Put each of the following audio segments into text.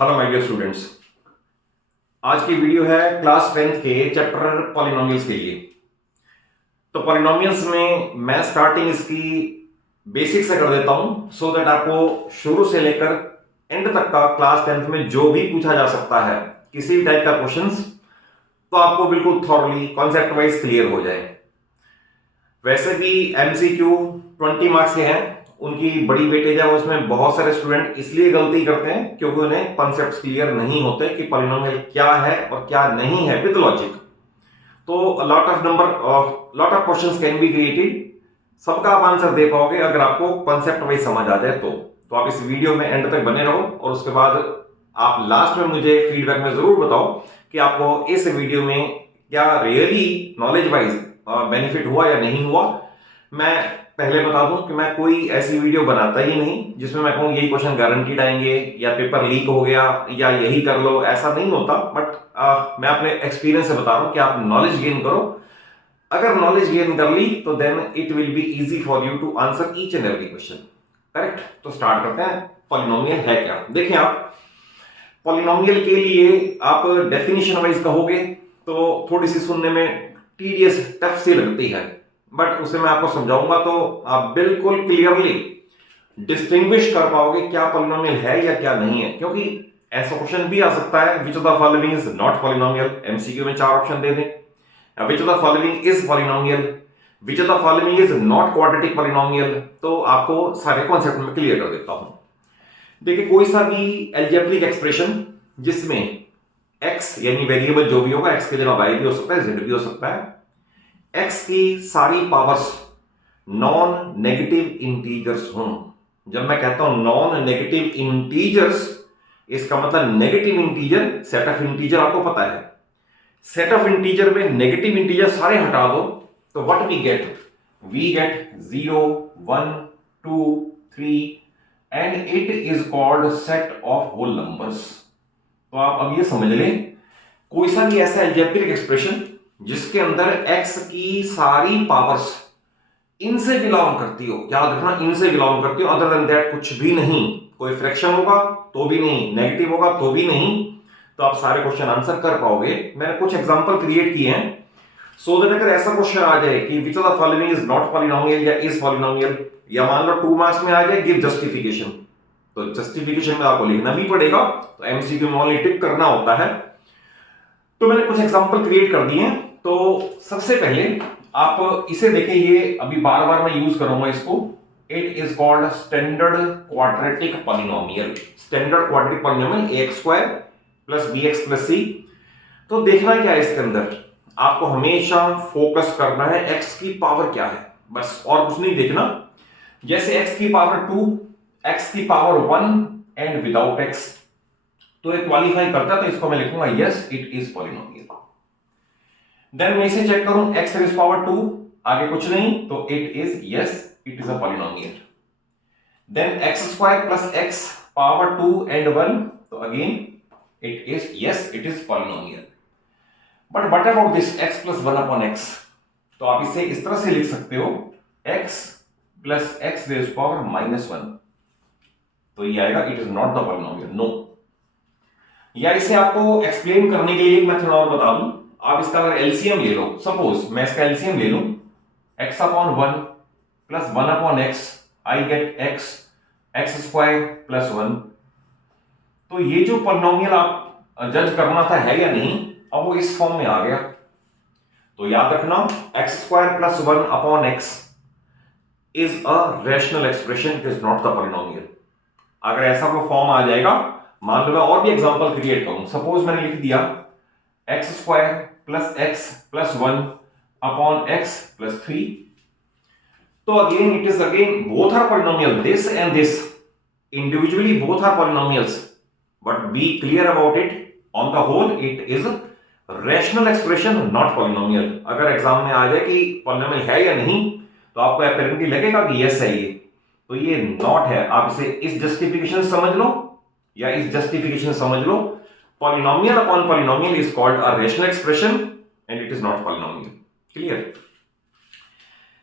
Hello my dear students. आज की video है क्लास 10th के चैप्टर पॉलिनोमियल्स के लिए। तो पॉलिनोमियल्स में मैं स्टार्टिंग इसकी बेसिक से कर देता हूं सो दैट आपको शुरू से लेकर एंड तक का क्लास 10th में जो भी पूछा जा सकता है किसी भी टाइप का क्वेश्चंस, तो आपको बिल्कुल थॉरली कॉन्सेप्ट वाइज क्लियर हो जाए। वैसे भी एमसीक्यू 20 मार्क्स के हैं, उनकी बड़ी वेटेज है। उसमें बहुत सारे स्टूडेंट इसलिए गलती करते हैं क्योंकि उन्हें कॉन्सेप्ट्स क्लियर नहीं होते कि पॉलिनोमियल क्या है और क्या नहीं है विद लॉजिक। तो lot of questions can be created. सबका आप आंसर दे पाओगे अगर आपको कॉन्सेप्ट वाइज समझ आ जाए तो आप इस वीडियो में एंड तक बने रहो और उसके बाद आप लास्ट में मुझे फीडबैक में जरूर बताओ कि आपको इस वीडियो में क्या रियली नॉलेज वाइज बेनिफिट हुआ या नहीं हुआ। मैं पहले बता दूं कि मैं कोई ऐसी वीडियो बनाता ही नहीं जिसमें मैं कहूं यही क्वेश्चन गारंटीड आएंगे या पेपर लीक हो गया या यही कर लो, ऐसा नहीं होता। बट मैं अपने एक्सपीरियंस से बता रहा हूं कि आप नॉलेज गेन करो। अगर नॉलेज गेन कर ली तो then it will be easy for you to answer each and every question. Correct. तो स्टार्ट करते हैं। पॉलिनोमियल है क्या? देखिए, आप पॉलिनोमियल के लिए आप डेफिनेशन वाइज कहोगे तो थोड़ी सी सुनने में टीडियस टफ सी लगती है, बट उसे मैं आपको समझाऊंगा तो आप बिल्कुल क्लियरली डिस्टिंग्विश कर पाओगे क्या पॉलिनोमियल है या क्या नहीं है। क्योंकि ऐसा क्वेश्चन भी आ सकता है which of the following is not polynomial. MCQ में 4 ऑप्शन दे दें। Which of the following is polynomial, which of the following is not quadratic polynomial. तो आपको सारे कॉन्सेप्ट में क्लियर कर देता हूं। देखिए, कोई सा भी एल्जेब्रिक एक्सप्रेशन जिसमें x यानी वेरिएबल जो भी होगा, x की जगह y भी हो सकता है, z भी हो सकता है, x की सारी पावर्स नॉन नेगेटिव इंटीजर्स हों। जब मैं कहता हूं नॉन नेगेटिव इंटीजर्स, इसका मतलब negative integer, set of integer आपको पता है। सेट ऑफ इंटीजर में नेगेटिव इंटीजर सारे हटा दो तो what we get 0 1 2 3 and it is called set of whole numbers. तो आप अब ये समझ लें, कोई सा भी ऐसा अलजेब्रिक एक्सप्रेशन जिसके अंदर x की सारी पावर्स इनसे बिलोंग करती हो, याद रखना इनसे बिलोंग करती हो, अदर देन दैट कुछ भी नहीं। कोई फ्रैक्शन होगा तो भी नहीं, नेगेटिव होगा तो भी नहीं, तो आप सारे क्वेश्चन आंसर कर पाओगे। मैंने कुछ एग्जांपल क्रिएट किए हैं सो दैट अगर ऐसा क्वेश्चन आ जाए कि which of the following is not polynomial या इज पॉलिनोमियल, या मान लो 2 मार्क्स में आ जाए गिव जस्टिफिकेशन, तो जस्टिफिकेशन में आपको लिखना भी पड़ेगा। तो एमसीक्यू में ओनली टिक करना होता है। तो मैंने कुछ एग्जांपल क्रिएट कर दिए हैं। तो सबसे पहले आप इसे देखें, ये अभी बार बार मैं यूज करूंगा इसको। It is called standard quadratic polynomial. Standard quadratic polynomial ax square plus bx plus c। तो देखना क्या है इसके अंदर, आपको हमेशा फोकस करना है x की पावर क्या है, बस, और कुछ नहीं देखना। जैसे x की पावर 2, x की पावर 1 एंड विदाउट x, तो ये क्वालिफाई करता है, तो इसको मैं लिखूंगा yes it is polynomial. Then मैं इसे चेक करूं x रेज पावर 2, आगे कुछ नहीं, तो it is yes it is a polynomial. Then x square plus x power 2 and 1, तो again it is yes it is polynomial. But what about this x plus 1 upon x? तो आप इसे इस तरह से लिख सकते हो x plus x raise power minus 1, तो ये आएगा it is not the polynomial, no. या इसे आपको एक्सप्लेन करने के लिए एक मेथड और बता दूं, आप इसका अगर एलसीएम ले लो, सपोज मैं इसका एलसीएम ले लूं x upon 1 plus 1 upon x, I get x square plus 1। तो ये जो पॉलिनोमियल आप जज करना था है या नहीं, अब वो इस फॉर्म में आ गया। तो याद रखना x square plus 1 upon x is a rational expression, it is not the polynomial. अगर ऐसा कोई फॉर्म आ जाएगा, मान लो मैं और भी एग्जांपल क्रिएट करूं, सपोज मैंने लिख दिया x square plus x plus 1 upon x plus 3, तो again it is again both are polynomial, this and this individually both are polynomials, but be clear about it, on the whole it is rational expression not polynomial. अगर exam में आ जाए कि polynomial है या नहीं, तो आपको अपैरेंटली लगेगा कि यस है ये, तो ये नॉट है। आप इसे इस जस्टिफिकेशन समझ लो या इस जस्टिफिकेशन समझ लो, polynomial upon polynomial is called a rational expression and it is not polynomial. Clear?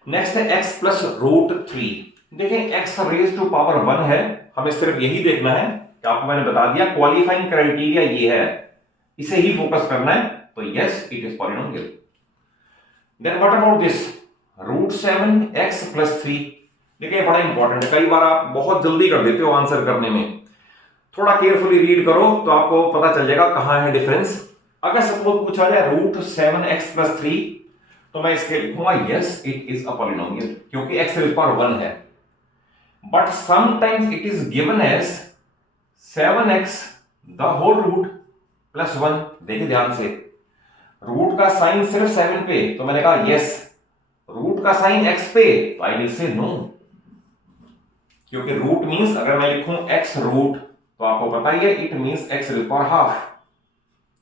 Next है x प्लस रूट 3। देखें x रेज टू पावर 1 है, हमें सिर्फ यही देखना है कि आपको मैंने बता दिया क्वालिफाइंग क्राइटेरिया ये है, इसे ही फोकस करना है, तो yes it is polynomial. Then what about this √7x + 3। देखिए बड़ा इंपॉर्टेंट है, कई बार आप बहुत जल्दी कर देते हो आंसर करने में, थोड़ा केयरफुली रीड करो तो आपको पता चल जाएगा कहां है डिफरेंस। अगर सपोज पूछा जाए √7x + 3, तो मैं इसके लिखूंगा yes it is a polynomial, क्योंकि x टू पावर 1 है। But sometimes it is given as 7x the whole root + 1। देखिए ध्यान से, रूट का साइन सिर्फ 7 पे, तो मैंने कहा यस। रूट का साइन x पे, तो आई विल से नो, क्योंकि रूट मींस अगर मैं लिखूं x रूट, तो आपको पता ही है it means x to power half,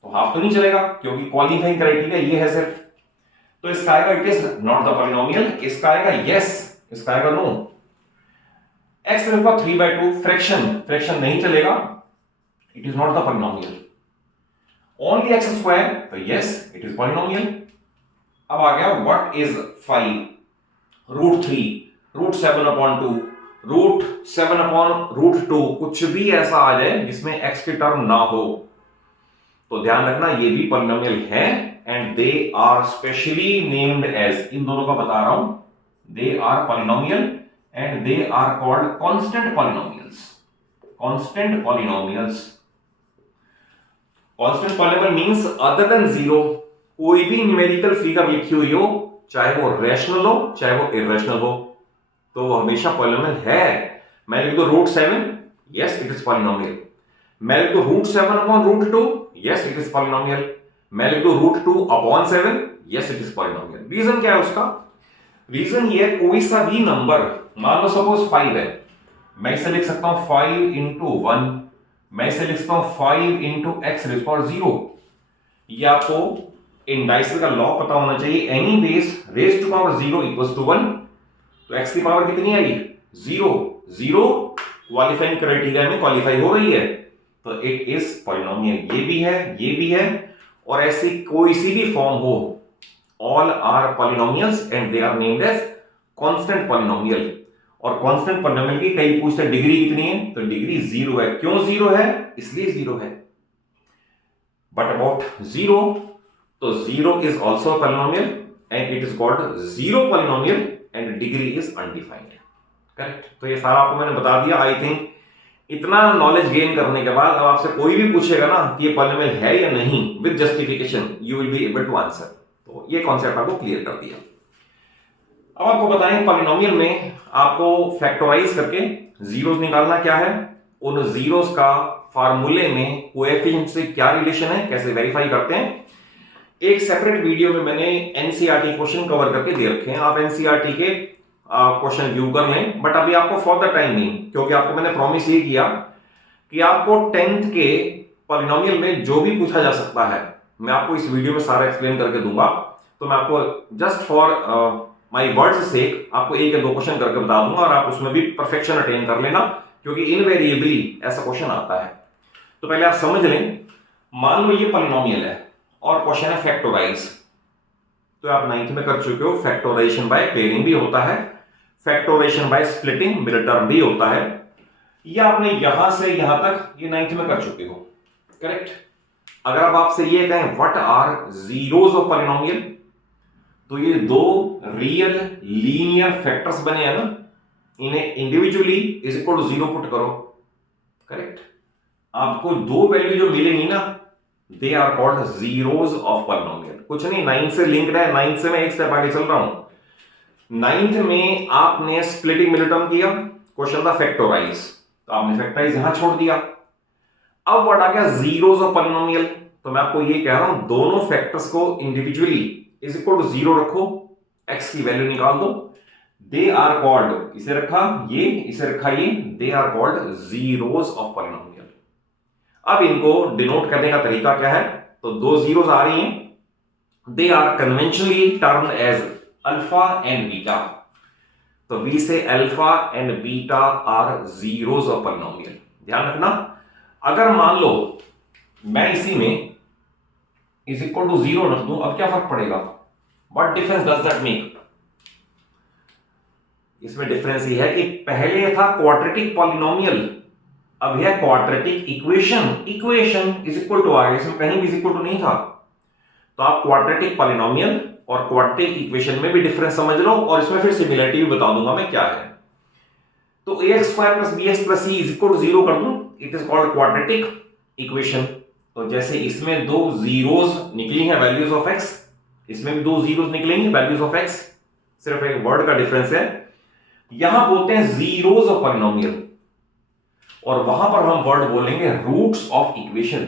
तो हाफ तो नहीं चलेगा क्योंकि क्वालिफाइंग क्राइटेरिया ये है सिर्फ। तो इसका आएगा it is not the polynomial, इसका आएगा यस, इसका आएगा no. x to power 3/2 fraction नहीं चलेगा, it is not the polynomial. Only x², तो यस इट इज पॉलिनोमियल। अब आ गया व्हाट इज 5, √3, √7/2, √7/√2, कुछ भी ऐसा आ जाए जिसमें x की टर्म ना हो, तो ध्यान रखना ये भी पॉलिनोमियल है, and they are specially named as, इन दोनों का बता रहा हूं, they are polynomial and they are called constant polynomials. Constant polynomials, constant polynomial means other than 0, कोई भी न्यूमेरिकल फिगर लिखी हुई हो, चाहे वो रैशनल हो चाहे वो इरेशनल हो, तो वो हमेशा पॉलिनोमियल है। मैं लिख दो √7, यस इट इज पॉलिनोमियल। मैं लिख दो √7/√2, यस इट इज पॉलिनोमियल। मैं लिख दो √2/7, yes it is polynomial. Reason क्या है उसका? रीजन ये है, कोई सा भी नंबर, मान लो सपोज 5 है, मैं इसे लिख सकता हूं 5 × 1, मैं इसे लिख सकता हूं 5 × x⁻0। ये आपको इंडाइसिस का लॉ पता होना चाहिए, any base raise to power 0 = 1, तो x की पावर कितनी आई? 0 क्वालिफाइंग क्राइटेरिया में क्वालिफाई हो रही है, तो इट इज पॉलिनोमियल। ये भी है, ये भी है, और ऐसी कोई सी भी फॉर्म हो, all are polynomials and they are named as constant polynomial. और कांस्टेंट पॉलिनोमियल की कई पूछते हैं डिग्री कितनी है, तो डिग्री 0 है। क्यों 0 है? इसलिए 0 है। बट अबाउट 0, तो 0 is also polynomial and it is called 0 polynomial and degree is undefined. Correct? तो ये सारा आपको मैंने बता दिया। आई थिंक इतना नॉलेज गेन करने के बाद अब आपसे कोई भी पूछेगा ना कि ये पॉलिनोमियल है या नहीं, with justification you will be able to answer. तो ये कॉन्सेप्ट आपको क्लियर कर दिया। अब आपको बताएं पॉलिनोमियल में आपको फैक्टराइज करके जीरोस निकालना क्या है, उन जीरोस का फार्मूले में कोएफिशिएंट से क्या रिलेशन है, कैसे वेरीफाई करते हैं। एक सेपरेट वीडियो में मैंने एनसीईआरटी क्वेश्चन कवर करके दे रखे हैं, आप एनसीईआरटी के क्वेश्चन व्यू कर लें। बट अभी आपको फॉर द टाइम नहीं, क्योंकि आपको मैंने प्रॉमिस ये किया कि आपको 10th के पॉलिनोमियल में जो भी पूछा जा सकता है मैं आपको इस वीडियो में सारा एक्सप्लेन करके दूंगा। तो मैं आपको जस्ट फॉर माय वर्ड्स सेक आपको 1 या 2 क्वेश्चन करके बता दूंगा, और आप उसमें भी परफेक्शन अटेन कर लेना, क्योंकि इनवेरिएबली ऐसा क्वेश्चन आता है। तो पहले आप समझ लें, मान लो ये पॉलिनोमियल है और क्वेश्चन है फैक्टराइज। तो आप 9th में कर चुके हो, फैक्टराइजेशन बाय पेयरिंग भी होता है, factorisation by splitting middle term भी होता है। ये आपने यहां से यहां तक ये 9th में कर चुके हो। करेक्ट? अगर अब आपसे ये कहें what are zeros of polynomial, तो ये 2 रियल लीनियर फैक्टर्स बने हैं ना, इन्हें individually is equal to 0 put करो। करेक्ट? आपको 2 वैल्यू जो मिलेंगी ना, they are called zeros of polynomial. कुछ नहीं, 9 से लिंक्ड है, 9 से मैं एक स्टेप आगे चल रहा हूं। 9th में आपने स्प्लिटिंग मिडिल टर्म किया, क्वेश्चन था फैक्टराइज, तो आपने फैक्टराइज यहां छोड़ दिया। अब व्हाट आ गया जीरोस ऑफ पॉलिनोमियल, तो मैं आपको ये कह रहा हूं दोनों फैक्टर्स को इंडिविजुअली इज इक्वल टू 0 रखो, x की वैल्यू निकाल दो, दे आर कॉल्ड, इसे रखा ये, इसे रखा ये, they are called zeros of polynomial. अब इनको डिनोट करने का तरीका क्या है, तो 2 जीरोस आ रही हैं, they are conventionally termed as alpha and beta. तो we say alpha and beta are zeros of polynomial. ध्यान रखना, अगर मान लो मैं इसी में इज इक्वल टू 0 रख दूं, अब क्या फर्क पड़ेगा? What difference does that make? इसमें डिफरेंस ये है कि पहले था क्वाड्रेटिक पॉलिनोमियल, अब यह quadratic equation, equation is equal to आ गया, इसमें कहीं भी इज इक्वल टू नहीं था। तो आप क्वाड्रेटिक पॉलिनोमियल और क्वाड्रेटिक इक्वेशन में भी डिफरेंस समझ लो, और इसमें फिर सिमिलरिटी भी बता दूंगा मैं क्या है। तो ax square plus bx plus c is equal to 0 कर दूं, it is called quadratic equation. तो जैसे इसमें दो जीरोस निकली हैं वैल्यूज ऑफ x, इसमें भी दो जीरोस निकलेंगी वैल्यूज ऑफ x, सिर्फ एक वर्ड का डिफरेंस है। यहां बोलते हैं जीरोस ऑफ पॉलिनोमियल, और वहां पर हम वर्ड बोलेंगे रूट्स ऑफ इक्वेशन।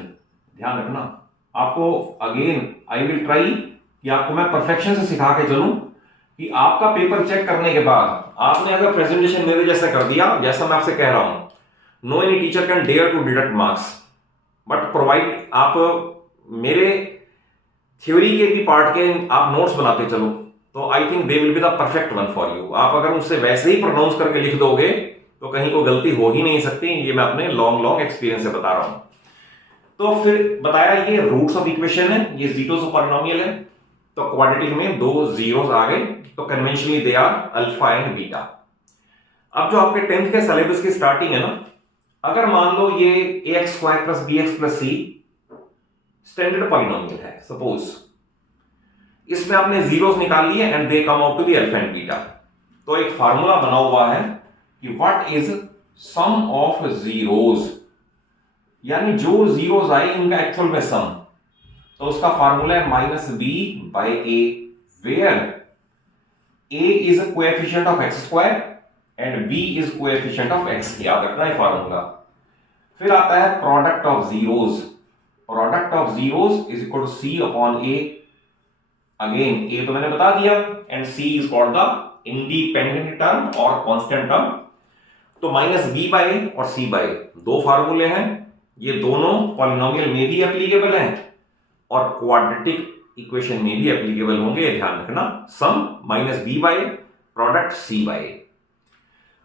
ध्यान रखना, आपको अगेन आई विल ट्राई कि आपको मैं परफेक्शन से सिखा के चलूं कि आपका पेपर चेक करने के बाद आपने अगर प्रेजेंटेशन मेरे जैसा कर दिया, जैसा मैं आपसे कह रहा हूं, no any teacher can dare to deduct marks, but provide आप मेरे थ्योरी के भी पार्ट के आप नोट्स बनाते चलो, तो I think they will be the perfect one for you. आप अगर मुझसे वैसे ही प्रोनाउंस करके लिख दोगे तो कहीं कोई गलती हो ही नहीं सकती, ये मैं अपने लॉन्ग एक्सपीरियंस से बता रहा हूं। तो फिर बताया ये रूट्स ऑफ इक्वेशन है, ये जीरोस ऑफ पॉलिनोमियल है, तो क्वाड्रेटिक में दो जीरोस आ गए, तो conventionally they are alpha and beta. अब जो आपके 10th के सिलेबस की स्टार्टिंग है ना, अगर मान लो ये ax square plus bx plus c standard polynomial है, सपोज इसमें आपने जीरोस निकाल लिए and they come out to be alpha and beta, तो एक फार्मूला बना हुआ है कि what is sum of zeros, यानी जो जीरोस आए इनका एक्चुअल में सम, तो उसका फार्मूला है minus B by A, where A is coefficient of x square and B is coefficient of x. याद रखना है फार्मूला। फिर आता है product of zeros, product of zeros is equal to C upon A, again A तो मैंने बता दिया, and C is called the independent term और कांस्टेंट टर्म। तो माइनस बी बाई और सी बाई दो फार्मूले हैं, ये दोनों पॉलिनोमियल में भी एप्लीकेबल हैं और क्वाड्रेटिक इक्वेशन में भी एप्लीकेबल होंगे, ध्यान रखना। Sum minus B by product C by.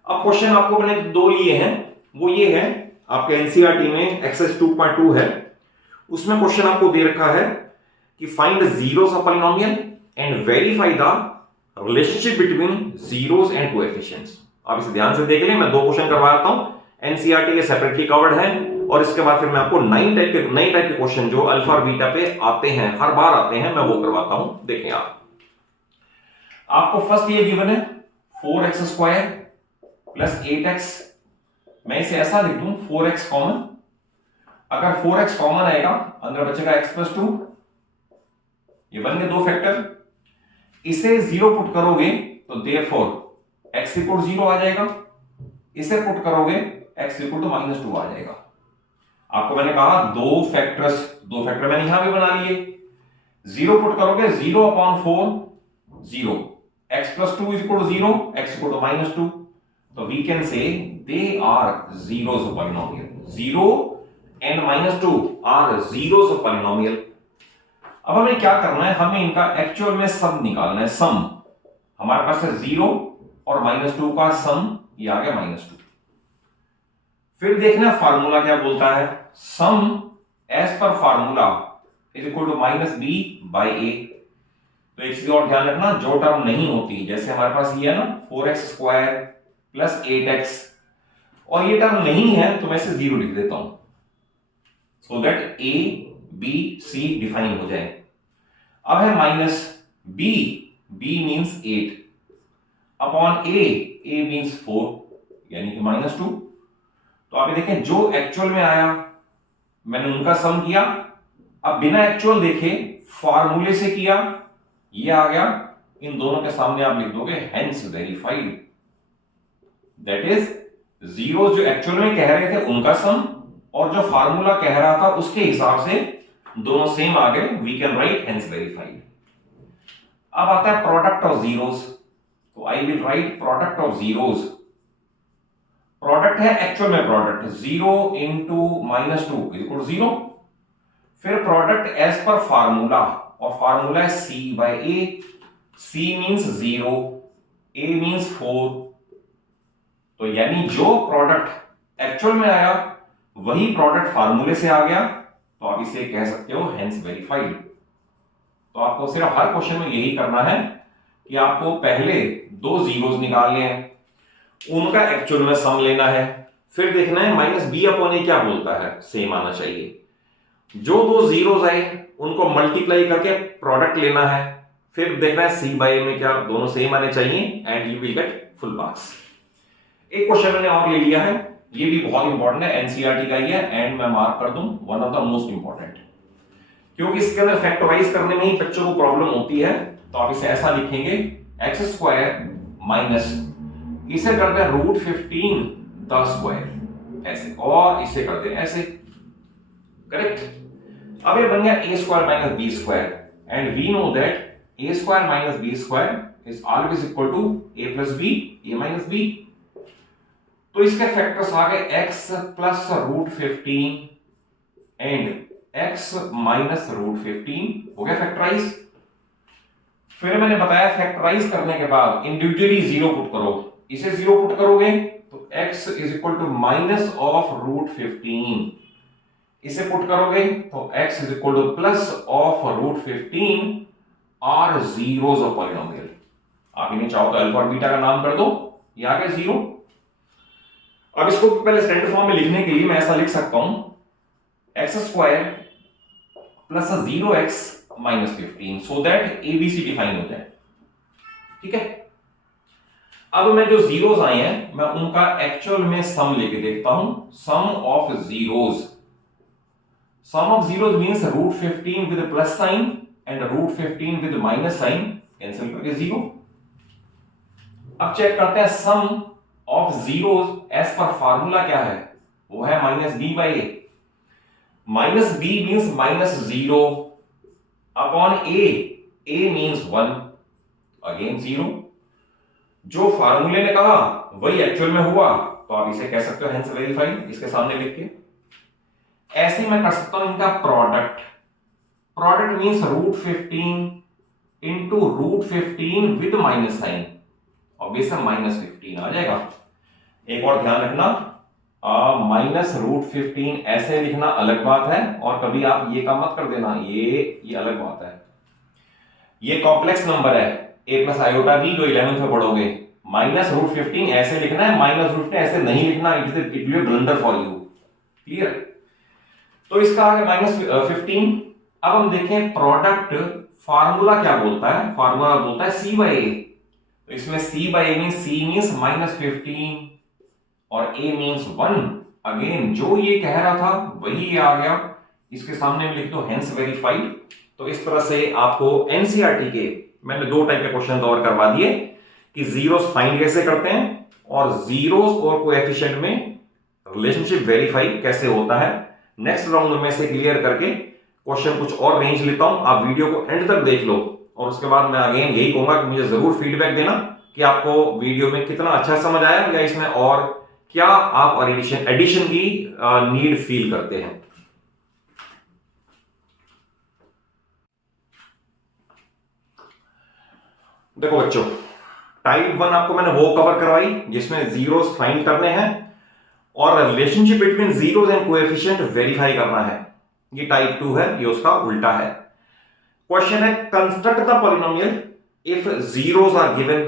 अब क्वेश्चन आपको मैंने दो लिए हैं, वो ये है आपके एनसीईआरटी में एक्सरसाइज 2.2 है, उसमें क्वेश्चन आपको दे रखा है कि find zeros of polynomial and verify the relationship between zeros and coefficients. आप इसे ध्यान से देख लें, मैं दो क्वेश्चन करवाता हूं, एनसीईआरटी के सेपरेटली कवर्ड है, और इसके बाद फिर मैं आपको नई टाइप के क्वेश्चन जो अल्फा और बीटा पे आते हैं, हर बार आते हैं, मैं वो करवाता हूं। देखें आपको फर्स्ट ये गिवन है 4x स्क्वायर प्लस 8x, मैं इसे ऐसा लिख दूं 4x कॉमन, अगर 4x कॉमन आएगा अंदर बचेगा x प्लस 2, ये बन गए दो फैक्टर, इसे 0 पुट करोगे तो देयरफॉर x इक्वल 0 आ जाएगा, इसे पुट करोगे x इक्वल टू -2 आ जाएगा। आपको मैंने कहा दो फैक्टर मैंने यहां भी बना लिए, 0 पुट करोगे 0 upon 4 0, x plus 2 is equal to 0, x equal to -2, तो we can say they are zeros of polynomial, 0 and -2 are zeros of polynomial. अब हमें क्या करना है, हमें इनका एक्चुअल में सम निकालना है, सम हमारे पास है 0 और -2 का सम, ये आ गया -2। फिर देखना फार्मूला क्या बोलता है, सम एज पर formula is equal to minus B by A. तो एक चीज और ध्यान रखना, जो टर्म नहीं होती, जैसे हमारे पास ये है ना 4x स्क्वायर प्लस 8x, और ये टर्म नहीं है तो मैं इसे 0 लिख देता हूं, so that A B C define हो जाए। अब है minus B, B means 8 upon A means 4, यानी कि -2। तो आप ये देखें जो एक्चुअल में आया मैंने उनका सम किया, अब बिना एक्चुअल देखे फार्मूले से किया, ये आ गया, इन दोनों के सामने आप लिख दोगे hence verified, that is zero जो एक्चुअल में कह रहे थे उनका सम और जो फार्मूला कह रहा था उसके हिसाब से दोनों सेम आ गए, we can write hence verified. अब आता है प्रोडक्ट ऑफ जीरोस, तो I will write product of zeros. Product है एक्चुअल में प्रोडक्ट 0 इंटू -2 इक्वल 0, फिर प्रोडक्ट एज पर फार्मूला, और फार्मूला है c by a, c means 0, a means 4, तो यानी जो प्रोडक्ट एक्चुअल में आया वही प्रोडक्ट फार्मूले से आ गया, तो आप इसे कह सकते हो हेंस वेरीफाइड। तो आपको सिर्फ हर क्वेश्चन में यही करना है कि आपको पहले दो जीरोस निकालने हैं, उनका एक्चुअल में सम लेना है, फिर देखना है माइनस बी अपॉन ए क्या बोलता है, सेम आना चाहिए। जो दो जीरोस आए उनको मल्टीप्लाई करके प्रोडक्ट लेना है, फिर देखना है सी बाई में क्या दोनों सेम आने चाहिए and you will get full marks. एक क्वेश्चन मैंने और ले लिया है, ये भी बहुत इंपॉर्टेंट है, एनसीईआरटी का ही है एंड मैं मार्क कर दूं one of the most important, क्योंकि इसके अंदर फैक्टराइज करने में ही बच्चों को प्रॉब्लम होती है। तो आप इसे ऐसा लिखेंगे एक्स स्क्वायर माइनस, इसे करते हैं रूट 15 द स्क्वायर ऐसे, और इसे करते हैं ऐसे, करेक्ट। अब ये बन गया A square minus B square and we know that A square minus B square is always equal to A plus B, A minus B. तो इसके फैक्टर्स आ गए x plus root 15 and x minus root 15, हो गया factorise. फिर मैंने बताया factorise करने के बाद इंडिविजुअली जीरो पुट करो, इसे जीरो पुट करोगे तो x is equal to minus of root 15, इसे पुट करोगे तो x is equal to plus of root 15 are zeros of polynomial. आप इन्हें चाहो तो अल्फा और बीटा का नाम कर दो, ये आ गया जीरो। अब इसको पहले स्टैंडर्ड फॉर्म में लिखने के लिए मैं ऐसा लिख सकता हूं x square plus 0x minus 15 so that ABC define हो जाए, ठीक है। अब मैं जो जीरोस आए हैं मैं उनका एक्चुअल में सम लेके देखता हूं, sum of zeros, sum of zeros means root 15 with plus sign and root 15 with minus sign, cancel करके जीरो। अब चेक करते हैं सम ऑफ जीरोस एज पर फार्मूला क्या है, वो है minus B by A. Minus B means minus zero upon A means 1, again zero. जो फार्मूले ने कहा वही एक्चुअल में हुआ, तो आप इसे कह सकते हो हेंस वेरीफाइड, इसके सामने लिख के। ऐसे मैं कर सकता हूं इनका product, product means root 15 into root 15 with minus sign, obvious minus 15 आ जाएगा। एक और ध्यान रखना, माइनस रूट 15 ऐसे लिखना अलग बात है, और कभी आप ये का मत कर देना, ये अलग बात है। ये कॉम्प्लेक्स नंबर है a प्लस आयोटा बी, जो 11th में पढ़ोगे। माइनस रूट 15 ऐसे लिखना है, माइनस रूट 15 ऐसे नहीं लिखना, it will B blunder for you, clear. तो इसका आ गया माइनस 15। अब हम देखें प्रोडक्ट, फार्मूला क्या बोलता है, फार्मूला बोलता है सी बाई ए। तो इसमें C by A means C means minus 15 और a मीन्स 1, अगेन जो ये कह रहा था वही ये आ गया, इसके सामने में लिख दो हेंस वेरीफाइड। तो इस तरह से आपको एनसीईआरटी के मैंने 2 टाइप के क्वेश्चन और करवा दिए कि जीरोस फाइंड कैसे करते हैं और जीरोस और कोएफिशिएंट में रिलेशनशिप वेरीफाई कैसे होता है। नेक्स्ट राउंड में से क्लियर करके क्वेश्चन कुछ और रेंज लेता हूं, आप वीडियो को एंड तक देख लो, और उसके बाद मैं अगेन यही कहूंगा कि मुझे जरूर फीडबैक देना कि आपको वीडियो में कितना अच्छा समझ आया या इसमें और क्या आप एडिशन की नीड फील करते हैं। देखो बच्चों, टाइप 1 आपको मैंने वो कवर करवाई जिसमें जीरोस फाइंड करने हैं और relationship between zeros and coefficient verify करना है। ये टाइप 2 है, ये उसका उल्टा है। क्वेश्चन है construct the polynomial if zeros are given,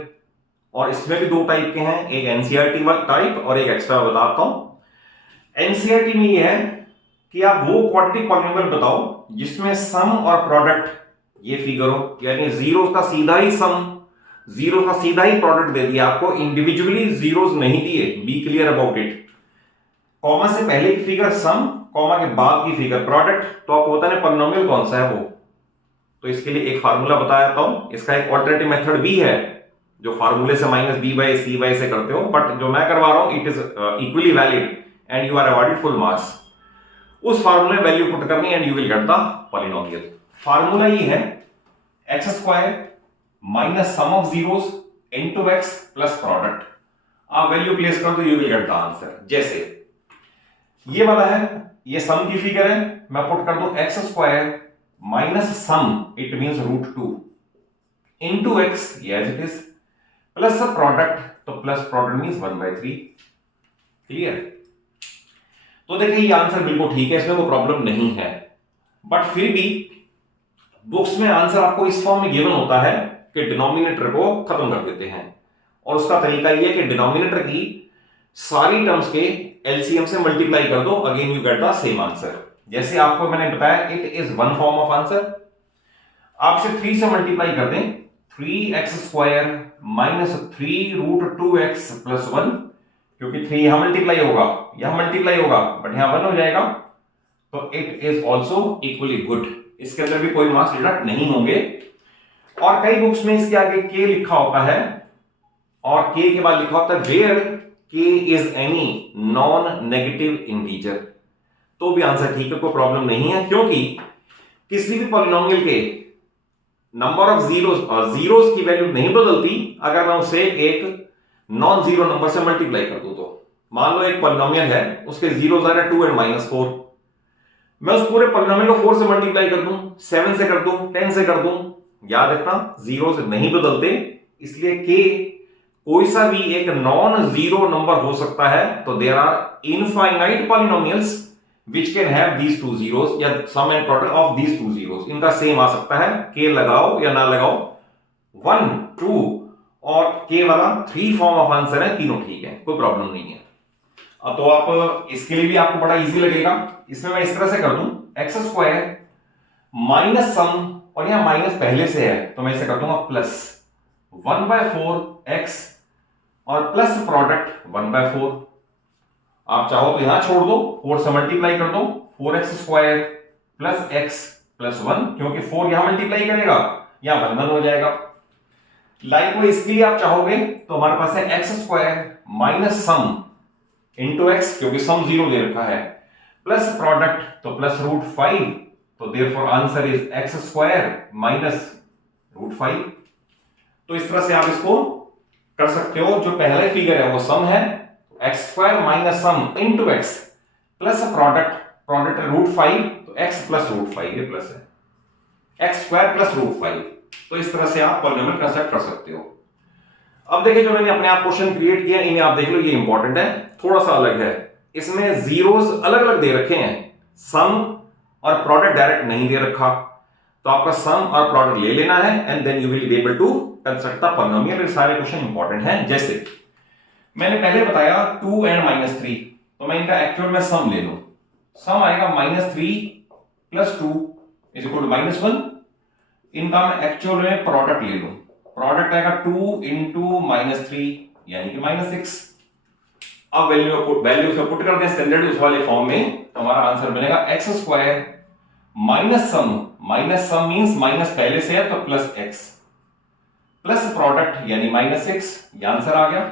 और इसमें भी 2 टाइप के हैं, एक एनसीईआरटी वाला टाइप और एक एक्स्ट्रा बताता हूं। एनसीईआरटी में ये है कि आप वो क्वाड्रेटिक पॉलिनोमियल बताओ जिसमें सम और प्रोडक्ट ये फिगर हो, यानी जीरोस का सीधा ही सम, जीरो का सीधा ही प्रोडक्ट दे दिया आपको, इंडिविजुअली जीरोस नहीं दिए, be clear about it. Comma से पहले की फिगर सम, कॉमा के बाद की फिगर प्रोडक्ट, तो आपको पता है पॉलिनोमियल कौन सा है वो। तो इसके लिए एक फार्मूला बताया हूं, इसका एक ऑल्टरनेटिव मेथड भी है जो फार्मूले से minus B by c by से करते हो, बट जो मैं करवा रहा हूं it is equally valid and you are awarded full marks. उस फार्मूले में वैल्यू पुट करनी and you will get the polynomial. Formula ये है x square minus sum of zeros into x plus product. आप वैल्यू प्लेस कर दो, you will get the answer. जैसे ये वाला है, ये सम की फिगर है, मैं पुट कर दूं x square minus sum, it means root 2 into x, as it is, plus product, तो प्लस प्रोडक्ट मींस 1/3, क्लियर। तो देखिए ये आंसर बिल्कुल ठीक है, इसमें कोई प्रॉब्लम नहीं है, बट फिर भी बुक्स में आंसर आपको इस फॉर्म में गिवन होता है कि डिनोमिनेटर को खत्म कर देते हैं, और उसका तरीका यह है कि डिनोमिनेटर की सारी टर्म्स के एलसीएम से मल्टीप्लाई कर दो, again you get the same answer. जैसे आपको मैंने बताया it is one form of answer. आप इसे 3 से मल्टीप्लाई कर दें, 3x² माइनस 3√2x प्लस 1, क्योंकि 3 यहां मल्टीप्लाई होगा, यहां मल्टीप्लाई होगा, बट यहां 1 हो जाएगा, तो it is also equally good. इसके अंदर भी कोई मार्क्स डिडक्ट नहीं होंगे। और कई बुक्स में इसके आगे के लिखा होता है और के के बाद लिखा होता है वेयर के is any non negative integer, तो भी आंसर ठीक है, कोई प्रॉब्लम नहीं है, क्योंकि किसी भी पॉलिनोमियल के नंबर ऑफ जीरोस की वैल्यू नहीं बदलती अगर मैं उसे एक नॉन जीरो नंबर से मल्टीप्लाई कर दूं। तो मान लो एक पॉलिनोमियल है, उसके जीरोस आ रहे 2 एंड -4, मैं उस पूरे पॉलिनोमियल को 4 से मल्टीप्लाई कर दूं, 7 से कर दूं, 10 से कर दूं, याद रखना जीरोस नहीं बदलते, इसलिए के कोई सा भी एक नॉन जीरो नंबर हो सकता है। तो there are infinite polynomials which can have these two zeros या sum and product of these two zeros, इनका सेम आ सकता है, k लगाओ या ना लगाओ, 1 2 और k वाला 3 फॉर्म ऑफ आंसर है, तीनों ठीक है, कोई प्रॉब्लम नहीं है। अब तो आप इसके लिए भी आपको बड़ा इजी लगेगा, इसमें मैं इस तरह से कर दूं x² माइनस सम, और यहां माइनस पहले से है तो मैं इसे कर दूंगा प्लस 1/4x और प्लस प्रोडक्ट 1/4। आप चाहो तो यहां छोड़ दो, 4 से मल्टीप्लाई कर दो, 4x² प्लस x प्लस 1, क्योंकि 4 यहां मल्टीप्लाई करेगा, यहां 1 हो जाएगा। लाइक इसके लिए आप चाहोगे तो हमारे पास है x² minus sum into x, क्योंकि सम 0 दे रखा है, प्लस प्रोडक्ट तो प्लस √5, तो therefore answer is x² minus √5। तो इस तरह से आप इसको कर सकते हो। जो पहला फिगर है वो सम है, x² minus sum into x plus product √5, तो x प्लस √5, ये प्लस है, x² प्लस √5। तो इस तरह से आप पॉलिनोमियल कंस्ट्रक्ट कर सकते हो। अब देखिए जो मैंने अपने आप क्वेश्चन क्रिएट किया, इन्हें आप देख लो, ये इंपॉर्टेंट है, थोड़ा सा अलग है, इसमें जीरोस अलग अलग दे रखे हैं, सम और प्रोडक्ट डायरेक्ट नहीं दे रखा, तो आपका सम और प्रोडक्ट ले लेना है and then you will be able to construct the polynomial. ये सारे क्वेश्चन इंपॉर्टेंट हैं। जैसे मैंने पहले बताया 2 एंड -3, तो मैं इनका एक्चुअल में सम ले लूं, सम आएगा -3 प्लस 2 इज इक्वल टू -1। इनका मैं एक्चुअल में प्रोडक्ट ले लूं, प्रोडक्ट आएगा 2 इंटू -3 यानी कि -6। अब वैल्यू से पुट कर दें स्टैंडर्ड यूज वाले फॉर्म में, तो हमारा आंसर बनेगा x² minus sum means minus पहले से है तो प्लस x प्लस प्रोडक्ट यानी -6, ये आंसर आ गया।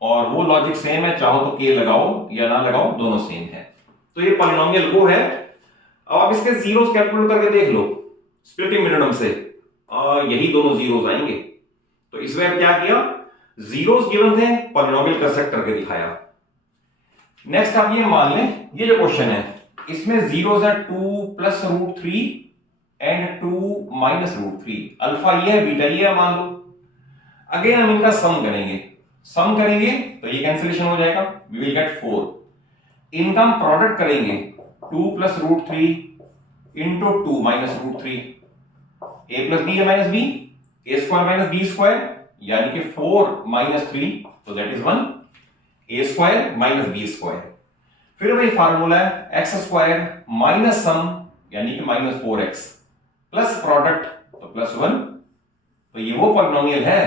और वो लॉजिक सेम है, चाहो तो k लगाओ या ना लगाओ, दोनों सेम है। तो ये पॉलिनोमियल वो है। अब आप इसके जीरोस कैलकुलेट करके देख लो स्प्लिटिंग मिनोडम से, यही दोनों जीरोस आएंगे। तो इसमें क्या किया, जीरोस गिवन थे, पॉलिनोमियल कंस्ट्रक्ट करके दिखाया। नेक्स्ट आप ये मान लें, ये जो क्वेश्चन है इसमें जीरोस है 2 प्लस √3 एंड 2 माइनस √3, अल्फा ये है, बीटा ये है मान लो। अगेन हम इनका सम करेंगे, सम करेंगे तो ये कैंसिलेशन हो जाएगा, वी विल गेट 4। इनका हम प्रोडक्ट करेंगे 2 plus √3 into 2 minus √3, a plus B है minus B, a² minus b² यानी कि 4 माइनस 3, तो that is 1, a² minus b²। फिर वही फार्मूला है x² माइनस सम यानी कि -4x प्लस प्रोडक्ट तो प्लस 1। तो ये वो पॉलिनोमियल है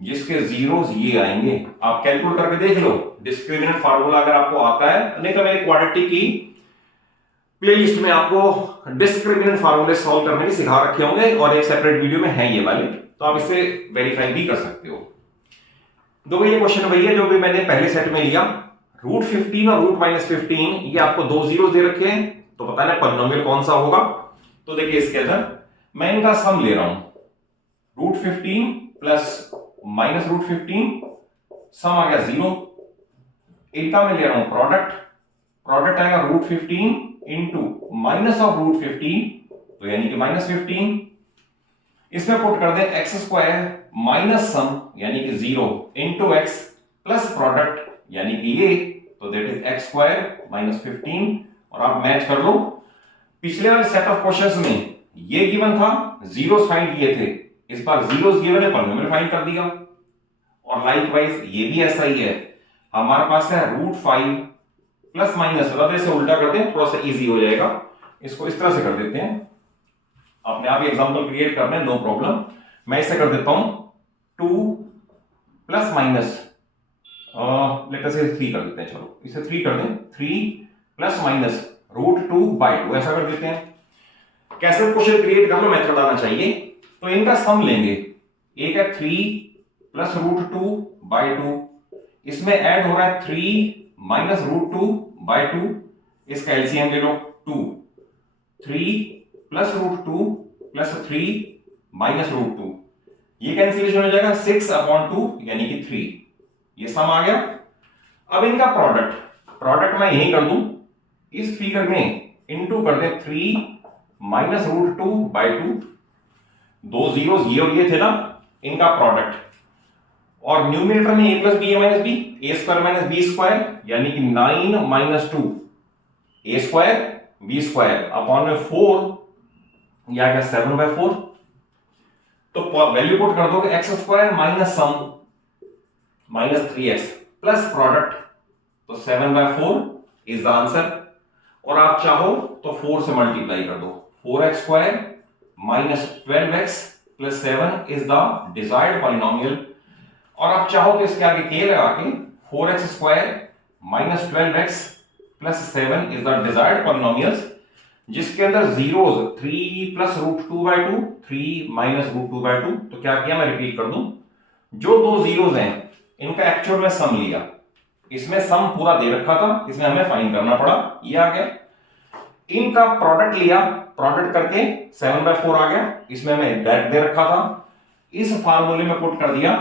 जिसके जीरोस ये आएंगे। आप कैलकुलेट करके देख लो, डिस्क्रिमिनेंट फार्मूला अगर आपको आता है, नहीं तो मेरी क्वाड्रेटिक की प्लेलिस्ट में आपको डिस्क्रिमिनेंट फार्मूले सॉल्व करने भी सिखा रखे होंगे, और एक सेपरेट वीडियो में है ये वाले, तो आप इसे वेरीफाई भी कर सकते हो। दो ये क्वेश्चन वही है जो भी मैंने पहले सेट में लिया, √15 और √-15, ये आपको दो जीरोस दे रखे हैं, तो पता नहीं पॉलिनोमियल कौन सा होगा। तो देखिए इसके अंदर मैं इनका सम ले रहा हूं, √15 प्लस -√15, सम आ गया 0। इनका मैं ले रहा हूं प्रोडक्ट आएगा √15 इंटू माइनस ऑफ √15, तो यानी कि -15। इसमें पुट कर दे x² माइनस सम यानी कि 0 इंटू x प्लस प्रोडक्ट यानी कि ये, तो दैट इज x² -15। और आप मैच कर लो, पिछले वाले सेट ऑफ क्वेश्चंस में ये गिवन था, जीरोस फाइंड किए थे, इस बार जीरोस गिवन है, पॉलिनोमियल फाइंड कर दिया। और लाइकवाइज ये भी ऐसा ही है, हमारे पास है √5 प्लस माइनस रदे से उल्टा कर दें, थोड़ा सा इजी हो जाएगा। इसको इस तरह से कर देते हैं, अपने आप ही एग्जाम्पल क्रिएट करना है, नो प्रॉब्लम। मैं इसे कर देता हूं 2 प्लस माइनस लेट अस से 3 कर देते हैं, चलो इसे 3 कर दें, 3 प्लस माइनस √2/2 ऐसा कर देते हैं। कैसे क्वेश्चन क्रिएट करना मेथड आना चाहिए। तो इनका सम लेंगे, एक है 3 प्लस √2/2, इसमें ऐड हो रहा है 3 माइनस √2/2, इसका एलसीएम ले लो 2, 3 प्लस √2 प्लस 3 माइनस √2, ये कैंसिलेशन हो जाएगा 6/2 यानी कि 3, ये सम आ गया। अब इनका प्रोडक्ट मैं यही कर दूं, इस फिगर में इनटू कर दें 3 माइनस √2/2, दो जीरोस ये और ये थे ना, इनका प्रोडक्ट, और न्यूमरेटर में a plus B A minus b, a square minus B square यानी कि 9 minus 2 a square b square upon में 4, या क्या 7/4। तो वैल्यू पुट कर दोगे एक्स स्क्वायर माइनस सम माइनस 3x प्लस प्रोडक्ट, तो 7/4 इज द आंसर। और आप चाहो तो 4 से मल्टीप्लाई कर दो, 4x² minus 12x plus 7 is the desired polynomial. और आप चाहो तो इसके आगे k लगा के 4x² minus 12x plus 7 is the desired polynomials, जिसके अंदर जीरोस 3 प्लस √2/2, 3 माइनस √2/2। तो क्या किया, मैं रिपीट कर दूं, जो दो जीरोस हैं इनका एक्चुअल में सम लिया, इसमें सम पूरा दे रखा था, इसमें हमें फाइंड करना पड़ा, ये आ गया। इनका प्रोडक्ट लिया, प्रोडक्ट करके 7/4 आ गया, इसमें हमें दैट दे रखा था, इस फार्मूले में पुट कर दिया।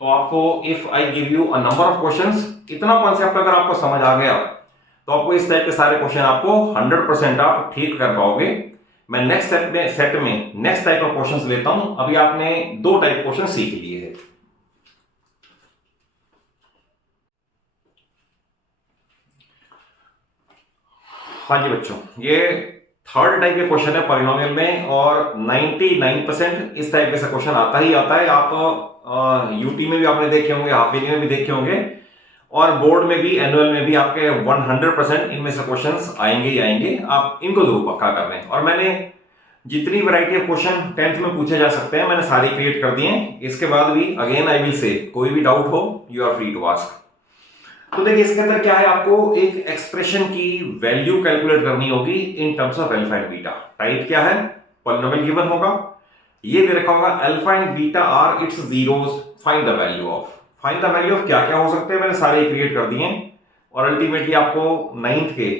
तो आपको if I give you a number of questions, इतना कॉन्सेप्ट अगर आपको समझ आ गया तो आपको इस टाइप के सारे क्वेश्चन आपको 100% आप ठीक कर पाओगे। मैं नेक्स्ट सेट में नेक्स्ट टाइप ऑफ क्वेश्चंस लेता हूं। अभी आपने 2 टाइप क्वेश्चन सीख लिए हैं। हाँ जी बच्चों, ये थर्ड टाइप के क्वेश्चन है पॉलिनोमियल में, और 99% इस टाइप के से क्वेश्चन आता ही आता है। आप यूटी में भी आपने देखे होंगे, हाफ ईयरली में भी देखे होंगे, और बोर्ड में भी, एनुअल में भी आपके 100% इनमें से क्वेश्चंस आएंगे ही आएंगे। आप इनको जरूर पक्का कर लें। और मैंने जितनी वैरायटी ऑफ क्वेश्चन 10th में पूछे जा सकते हैं मैंने सारी क्रिएट कर दिए हैं। इसके बाद भी अगेन आई विल से, कोई भी डाउट हो you are free to ask. तो देखिए इसके अंदर क्या है, आपको एक एक्सप्रेशन की वैल्यू कैलकुलेट करनी होगी in terms of alpha and beta. Type क्या है, पॉलिनोमियल गिवन होगा, ये दे रखा होगा alpha and beta are its zeros, find the value of. Find the value of क्या क्या हो सकते हैं, मैंने सारे क्रिएट कर दिए हैं। और अल्टीमेटली आपको 9th के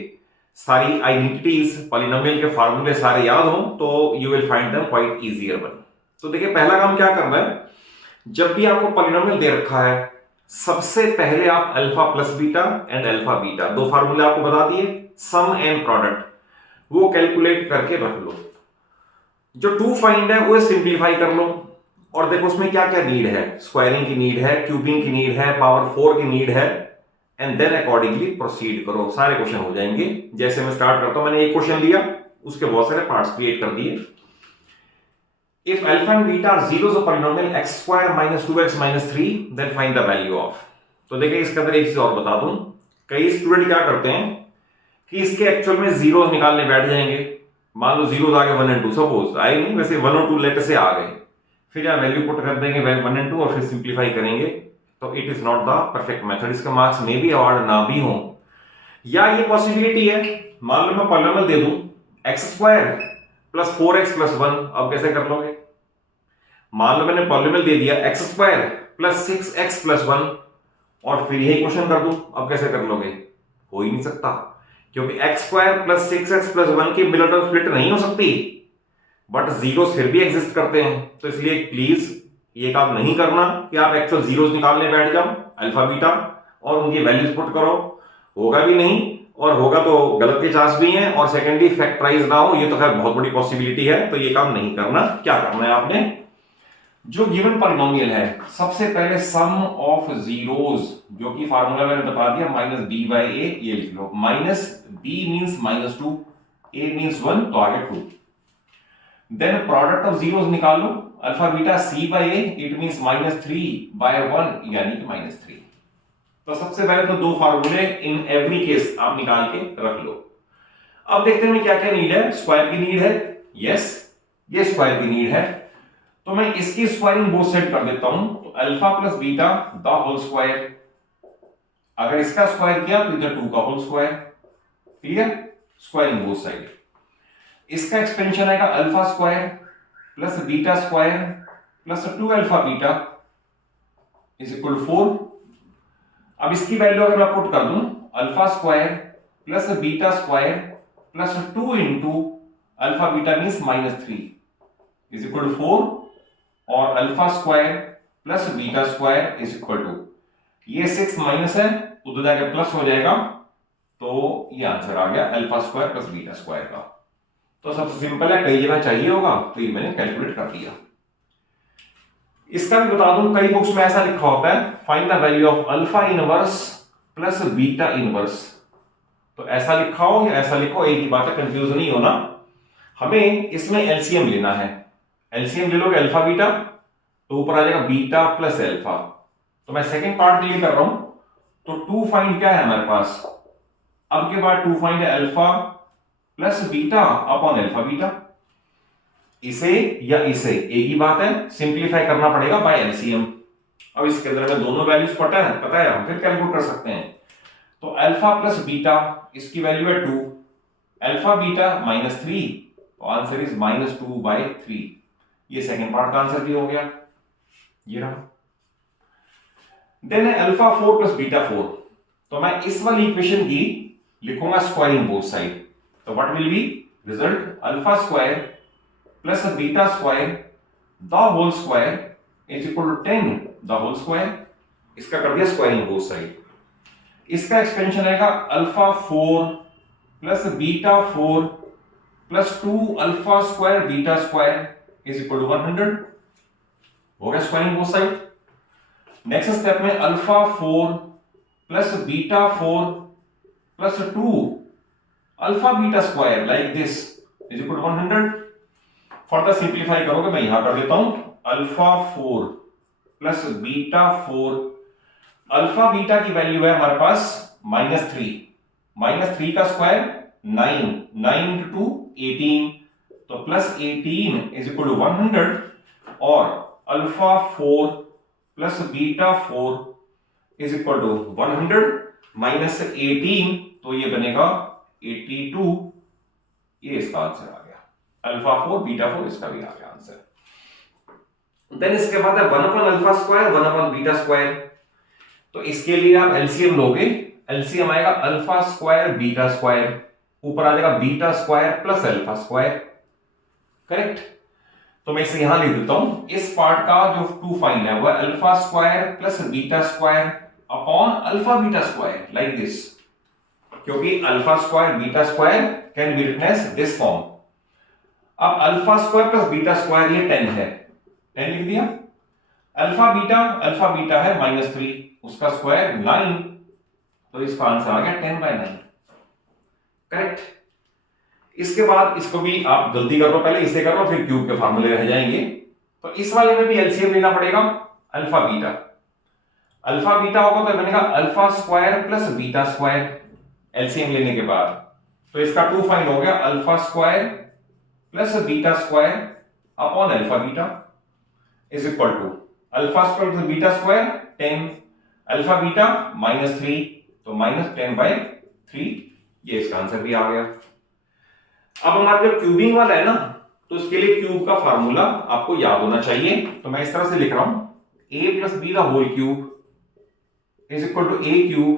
सारी आइडेंटिटीज, पॉलिनोमियल के फार्मूले सारे याद हो तो you will find them quite easier one. तो देखिए पहला काम क्या करना है, जब भी आपको पॉलिनोमियल दे रखा है सबसे पहले आप alpha plus beta and alpha beta, 2 फार्मूले आपको बता दिए, सम एंड प्रोडक्ट, वो कैलकुलेट करके रख लो। जो 2 फाइंड है वो सिंप्लीफाई कर लो, और देखो उसमें क्या क्या नीड है, स्क्वायरिंग की नीड है, क्यूबिंग की नीड है, पावर 4 की नीड है, एंड देन अकॉर्डिंगली प्रोसीड करो, सारे क्वेश्चन हो जाएंगे। जैसे मैं स्टार्ट करता हूं, मैंने एक क्वेश्चन लिया, उसके बहुत सारे पार्ट्स क्रिएट कर दिए। If alpha and beta are zeros of polynomial x² minus 2x minus 3 then find the value of. तो देखिए इसके अंदर एक चीज और बता दूं, कई स्टूडेंट क्या करते हैं कि इसके एक्चुअल में जीरोस निकालने बैठ जाएंगे। मान लो जीरोस आ गए 1 और 2, सपोज आए नहीं, वैसे 1 और 2 लेटर से आ गए, फिर यहाँ वैल्यू पुट कर देंगे 1 और 2 और फिर सिंप्लीफाई करेंगे, तो it is not the perfect method. इसका मार्क्स मे भी अवार्ड ना भी हो। या ये पॉसिबिलिटी है, मान लो मैं पॉलिनोमियल दे दूं x² प्लस 4x प्लस 1, अब कैसे कर लोगे। मान लो मैंने पॉलिनोमियल दे दिया x² प्लस 6x प्लस 1, और फिर यही क्वेश्चन कर दूं, अब कैसे कर लोगे, हो ही नहीं सकता, क्योंकि x² प्लस 6x प्लस 1 की मिडल टर्म स्प्लिट नहीं हो सकती, बट जीरोस फिर भी एग्जिस्ट करते हैं। तो इसलिए प्लीज ये काम नहीं करना कि आप एक्चुअल जीरोस निकालने बैठ जाओ अल्फा बीटा और उनकी वैल्यूज पुट करो, होगा भी नहीं, और होगा तो गलत के चांस भी हैं, और सेकेंडली फैक्टराइज ना हो, ये तो खैर बहुत बड़ी पॉसिबिलिटी है। तो ये काम नहीं करना। क्या करना है आपने, जो गिवन पॉलिनोमियल है सबसे पहले सम ऑफ जीरोस, जो कि फार्मूला मैंने बता दिया -b/a, ये लिख लो, -b मींस -2, a मींस 1, तो आगे 2। देन प्रोडक्ट ऑफ जीरोस निकाल लो, alpha beta c/a, it means -3/1 यानी कि -3। तो सबसे पहले तो दो फार्मूले इन एवरी केस आप निकाल के रख लो। अब देखते हैं क्या क्या नीड है। स्क्वायर की नीड है, यस, ये स्क्वायर की नीड है, तो मैं इसकी स्क्वायरिंग बोथ साइड कर देता हूं। तो alpha plus beta the whole square, अगर इसका स्क्वायर किया तो इधर 2 का whole square, clear, squaring both side. इसका एक्सपेंशन आएगा alpha square plus beta square plus 2 alpha beta is equal to 4। अब इसकी वैल्यू अगर मैं पुट कर दूं, alpha square plus beta square plus 2 into alpha beta means -3 is equal to 4, और alpha square plus beta square is equal to, ये 6 minus है उधर जाके प्लस हो जाएगा, तो ये आंसर आ गया alpha square plus beta square का। तो सबसे सिंपल है, कई जगह चाहिए होगा तो ये मैंने कैलकुलेट कर दिया। इसका भी बता दूं, कई बुक्स में ऐसा लिखा होता है find the value of alpha inverse plus beta inverse, तो ऐसा लिखा हो या ऐसा लिखो एक ही बात है, कंफ्यूज नहीं होना। हमें इसमें एलसीएम लेना है, एलसीएम ले लोगे अल्फा बीटा तो ऊपर आ जाएगा बीटा प्लस अल्फा। तो मैं सेकंड पार्ट के लिए कर रहा हूं, तो 2 फाइंड क्या है हमारे पास, अब के बाद 2 फाइंड है alpha plus beta upon alpha beta. इसे या इसे एक ही बात है, सिंप्लीफाई करना पड़ेगा बाय एलसीएम। अब इसके अंदर में दोनों वैल्यूज पता है हम फिर कैलकुलेट कर सकते हैं। तो अल्फा प्लस बीटा, इसकी वैल्यू है 2, अल्फा बीटा -3, तो आंसर इज -2/3। ये सेकंड पार्ट का आंसर भी हो गया, ये रहा। देन है अल्फा 4 प्लस बीटा 4, तो मैं इस वाली इक्वेशन की लिखूंगा स्क्वायरिंग बोथ साइड, तो what will be result, alpha square plus beta square the whole square is equal to 10 the whole square. इसका कर दिया स्क्वायरिंग बोथ साइड। इसका एक्सपेंशन आएगा alpha 4 plus beta 4 plus 2 alpha square beta square is equal to 100, हो गया squaring both side. Next step में alpha 4 plus beta 4 plus 2 alpha beta square like this is equal to 100। Further simplify करोगे, मैं यहां कर देता हूं alpha 4 plus beta 4, alpha beta की वैल्यू है हमारे पास -3 का स्क्वायर 9 into 2 18, तो प्लस 18 इज इक्वल टू 100, और alpha 4 plus beta 4 is equal to 100 minus 18, तो ये बनेगा 82, ये इसका आंसर आ गया। अल्फा 4 बीटा 4 इसका भी आ गया आंसर। देन इसके बाद है 1 upon alpha square 1 upon beta square, तो इसके लिए आप एलसीएम लोगे, एलसीएम आएगा अल्फा स्क्वायर बीटा स्क्वायर, ऊपर आ जाएगा beta square plus alpha square, correct. तो मैं इसे यहां लिख देता हूं, इस पार्ट का जो 2 फाइंड है वो alpha square plus beta square upon alpha beta square like this, क्योंकि alpha square beta square can be written as this form. अब alpha square plus beta square ये 10 है, 10 लिख दिया। अल्फा बीटा है -3, उसका स्क्वायर 9, तो इसका आंसर आ गया 10/9, करेक्ट। इसके बाद इसको भी आप गलती कर लो, पहले इसे कर लो फिर क्यूब के फार्मूले रह जाएंगे। तो इस वाले में भी एलसीएम लेना पड़ेगा, अल्फा बीटा होगा तो बनेगा alpha square plus beta square, LCM लेने के बाद। तो इसका 2 फाइंड हो गया, alpha square plus beta square upon alpha beta is equal to alpha square plus beta square 10, alpha beta -3, तो -10/3, ये इसका आंसर भी आ गया। अब हमारे जो क्यूबिंग वाला है ना, तो उसके लिए क्यूब का फार्मूला आपको याद होना चाहिए, तो मैं इस तरह से लिख रहा हूं, a plus b the whole cube is equal to a cube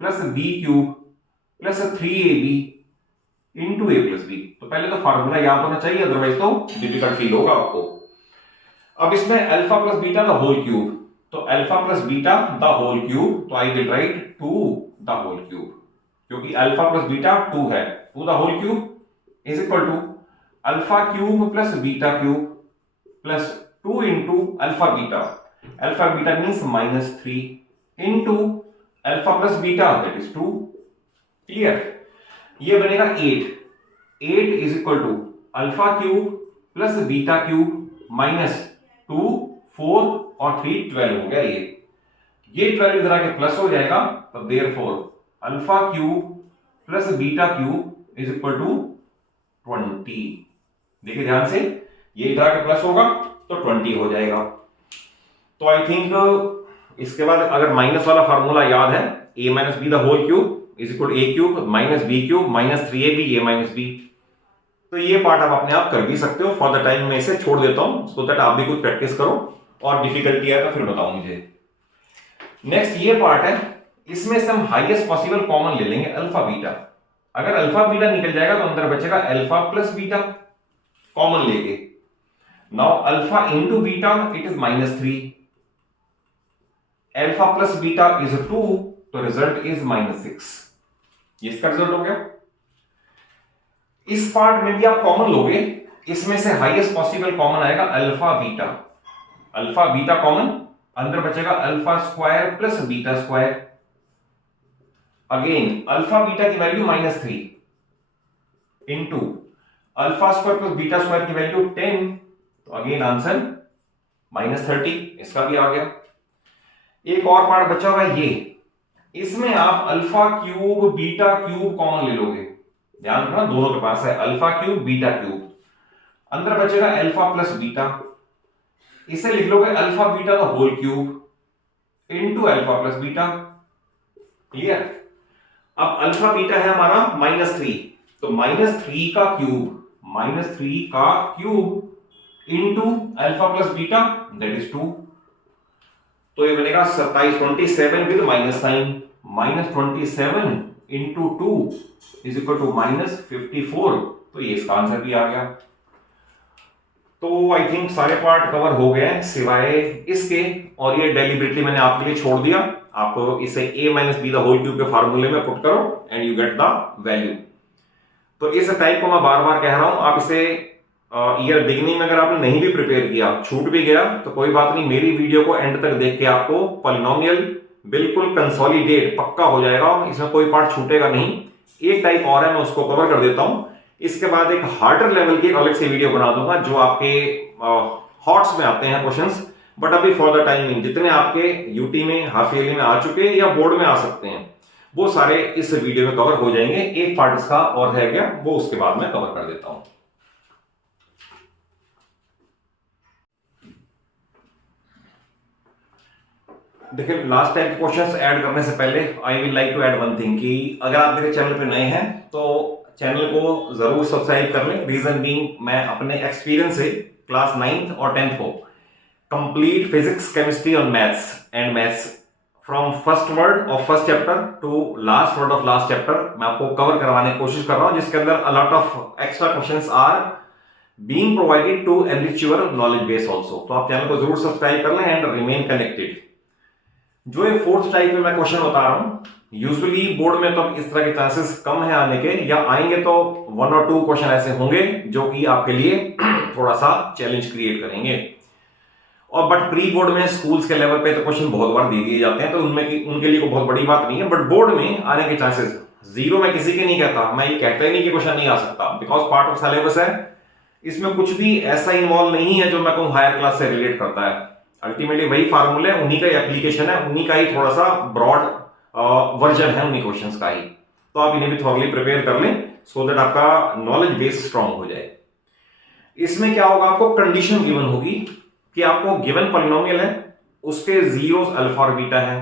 plus b cube plus 3ab into a plus b। तो पहले तो फार्मूला याद होना चाहिए, अदरवाइज तो डिफिकल्ट फील होगा आपको। अब इसमें alpha plus beta the whole cube, तो alpha plus beta the whole cube, तो I will write 2 the whole cube, क्योंकि अल्फा प्लस बीटा 2 है, 2 the whole cube is equal to alpha cube plus beta cube plus 2 into alpha beta means -3 into alpha plus beta that is 2, clear. ये बनेगा 8 is equal to alpha cube plus beta cube -2 4 और 3 12 हो गया ये। ये 12 इधर आके plus हो जाएगा, तो therefore alpha cube plus beta cube is equal to 20। देखिए ध्यान से, ये इधर आके प्लस होगा तो 20 हो जाएगा। तो आई थिंक इसके बाद अगर माइनस वाला फार्मूला याद है, a minus b the whole cube is equal a cube minus b cube minus 3ab a minus B. तो ये पार्ट आप अपने आप कर भी सकते हो। फॉर द टाइम मैं इसे छोड़ देता हूं सो दैट आप भी कुछ प्रैक्टिस करो, और डिफिकल्टी आए तो फिर बताओ मुझे। नेक्स्ट ये पार्ट है, इसमें से हम हाईएस्ट पॉसिबल कॉमन ले लेंगे अल्फा बीटा। अगर अल्फा बीटा निकल जाएगा तो अंदर बचेगा अल्फा प्लस बीटा, कॉमन लेके। Now alpha into beta it is -3, alpha plus beta is 2, तो रिजल्ट इज -6। ये इसका रिजल्ट हो गया। इस पार्ट में भी आप कॉमन लोगे, इसमें से हाईएस्ट पॉसिबल कॉमन आएगा alpha beta. Alpha beta common, अंदर बचेगा alpha square plus beta square. Again alpha beta की value -3 into alpha square plus beta square की वैल्यू 10, तो अगेन आंसर -30। इसका भी आ गया। एक और पार्ट बचा हुआ है ये, इसमें आप alpha cube beta cube common ले लोगे। ध्यान रखना दोनों के पास है अल्फा क्यूब बीटा क्यूब, अंदर बचेगा अल्फा प्लस बीटा। इसे लिख लोगे अल्फा बीटा का whole cube into alpha plus beta. Clear? अब अल्फा बीटा है हमारा -3, तो -3 का cube into alpha plus beta that is 2। तो ये बनेगा 27 with minus sign, -27 into 2 is equal to -54। तो ये इसका आंसर भी आ गया। तो आई थिंक सारे पार्ट कवर हो गए हैं सिवाय इसके, और ये डेलिबरेटली मैंने आपके लिए छोड़ दिया। आप इसे a minus b the whole cube के फार्मूले में पुट करो and you get the value. तो इस टाइप को मैं बार बार कह रहा हूं, आप इसे ईयर बिगिनिंग में अगर आपने नहीं भी प्रिपेयर किया, छूट भी गया तो कोई बात नहीं, मेरी वीडियो को एंड तक देख के आपको पॉलिनोमियल बिल्कुल कंसोलिडेट पक्का हो जाएगा, इसमें कोई पार्ट छूटेगा नहीं। एक टाइप और है, मैं उसको कवर कर देता हूं। इसके बाद एक हार्डर लेवल की एक अलग से वीडियो बना दूंगा जो आपके हॉट्स में आते हैं क्वेश्चंस, बट अभी फॉर द टाइमिंग जितने आपके यूटी में हाफ ईयरली में आ चुके हैं या बोर्ड में आ सकते हैं वो सारे इस वीडियो में कवर हो जाएंगे। एक पार्ट इसका और है गया, वो उसके बाद मैं कवर कर देता हूं। देखिए लास्ट टाइम क्वेश्चंस ऐड करने से पहले I will like to add one thing कि अगर आप मेरे चैनल पे नए हैं तो चैनल को जरूर सब्सक्राइब कर लें। रीजन बीइंग मैं अपने एक्सपीरियंस से क्लास 9th और 10th को कंप्लीट फिजिक्स केमिस्ट्री और maths from first word of first chapter two last word of last chapter मैं आपको कवर करवाने की कोशिश कर रहा हूं, जिसके अंदर a lot of extra questions are being provided to enrich your knowledge base also. तो आप चैनल को जरूर सब्सक्राइब कर लें एंड रिमेन कनेक्टेड। जो ये फोर्थ टाइप में मैं क्वेश्चन बता रहा हूं, यूजुअली बोर्ड में तो इस तरह के चांसेस कम है आने के, या आएंगे तो 1 और 2 क्वेश्चन ऐसे होंगे जो कि आपके लिए थोड़ा सा चैलेंज क्रिएट करेंगे। और बट प्री बोर्ड में स्कूल्स के लेवल पे तो क्वेश्चन बहुत बार दे दिए जाते हैं, तो उनके लिए कोई बहुत बड़ी बात नहीं है। बट बोर्ड में आने के चांसेस जीरो मैं किसी के नहीं कहता, मैं ये कहता ही नहीं कि क्वेश्चन नहीं आ सकता, बिकॉज पार्ट ऑफ सिलेबस है। इसमें कुछ भी ऐसा इन्वॉल्व नहीं है जो मैं कहूँ हायर क्लास से रिलेट करता है। अल्टीमेटली वही फार्मूले, उन्हीं का एप्लीकेशन है, उन्हीं का ही थोड़ा सा ब्रॉड वर्जन है उन्हीं क्वेश्चंस का ही। तो आप इन्हें भी थॉरली प्रिपेयर कर लें सो दैट आपका नॉलेज बेस स्ट्रांग हो जाए। इसमें क्या होगा, आपको कंडीशन गिवन होगी कि आपको गिवन पॉलिनोमियल है, उसके जीरोस अल्फा और बीटा है।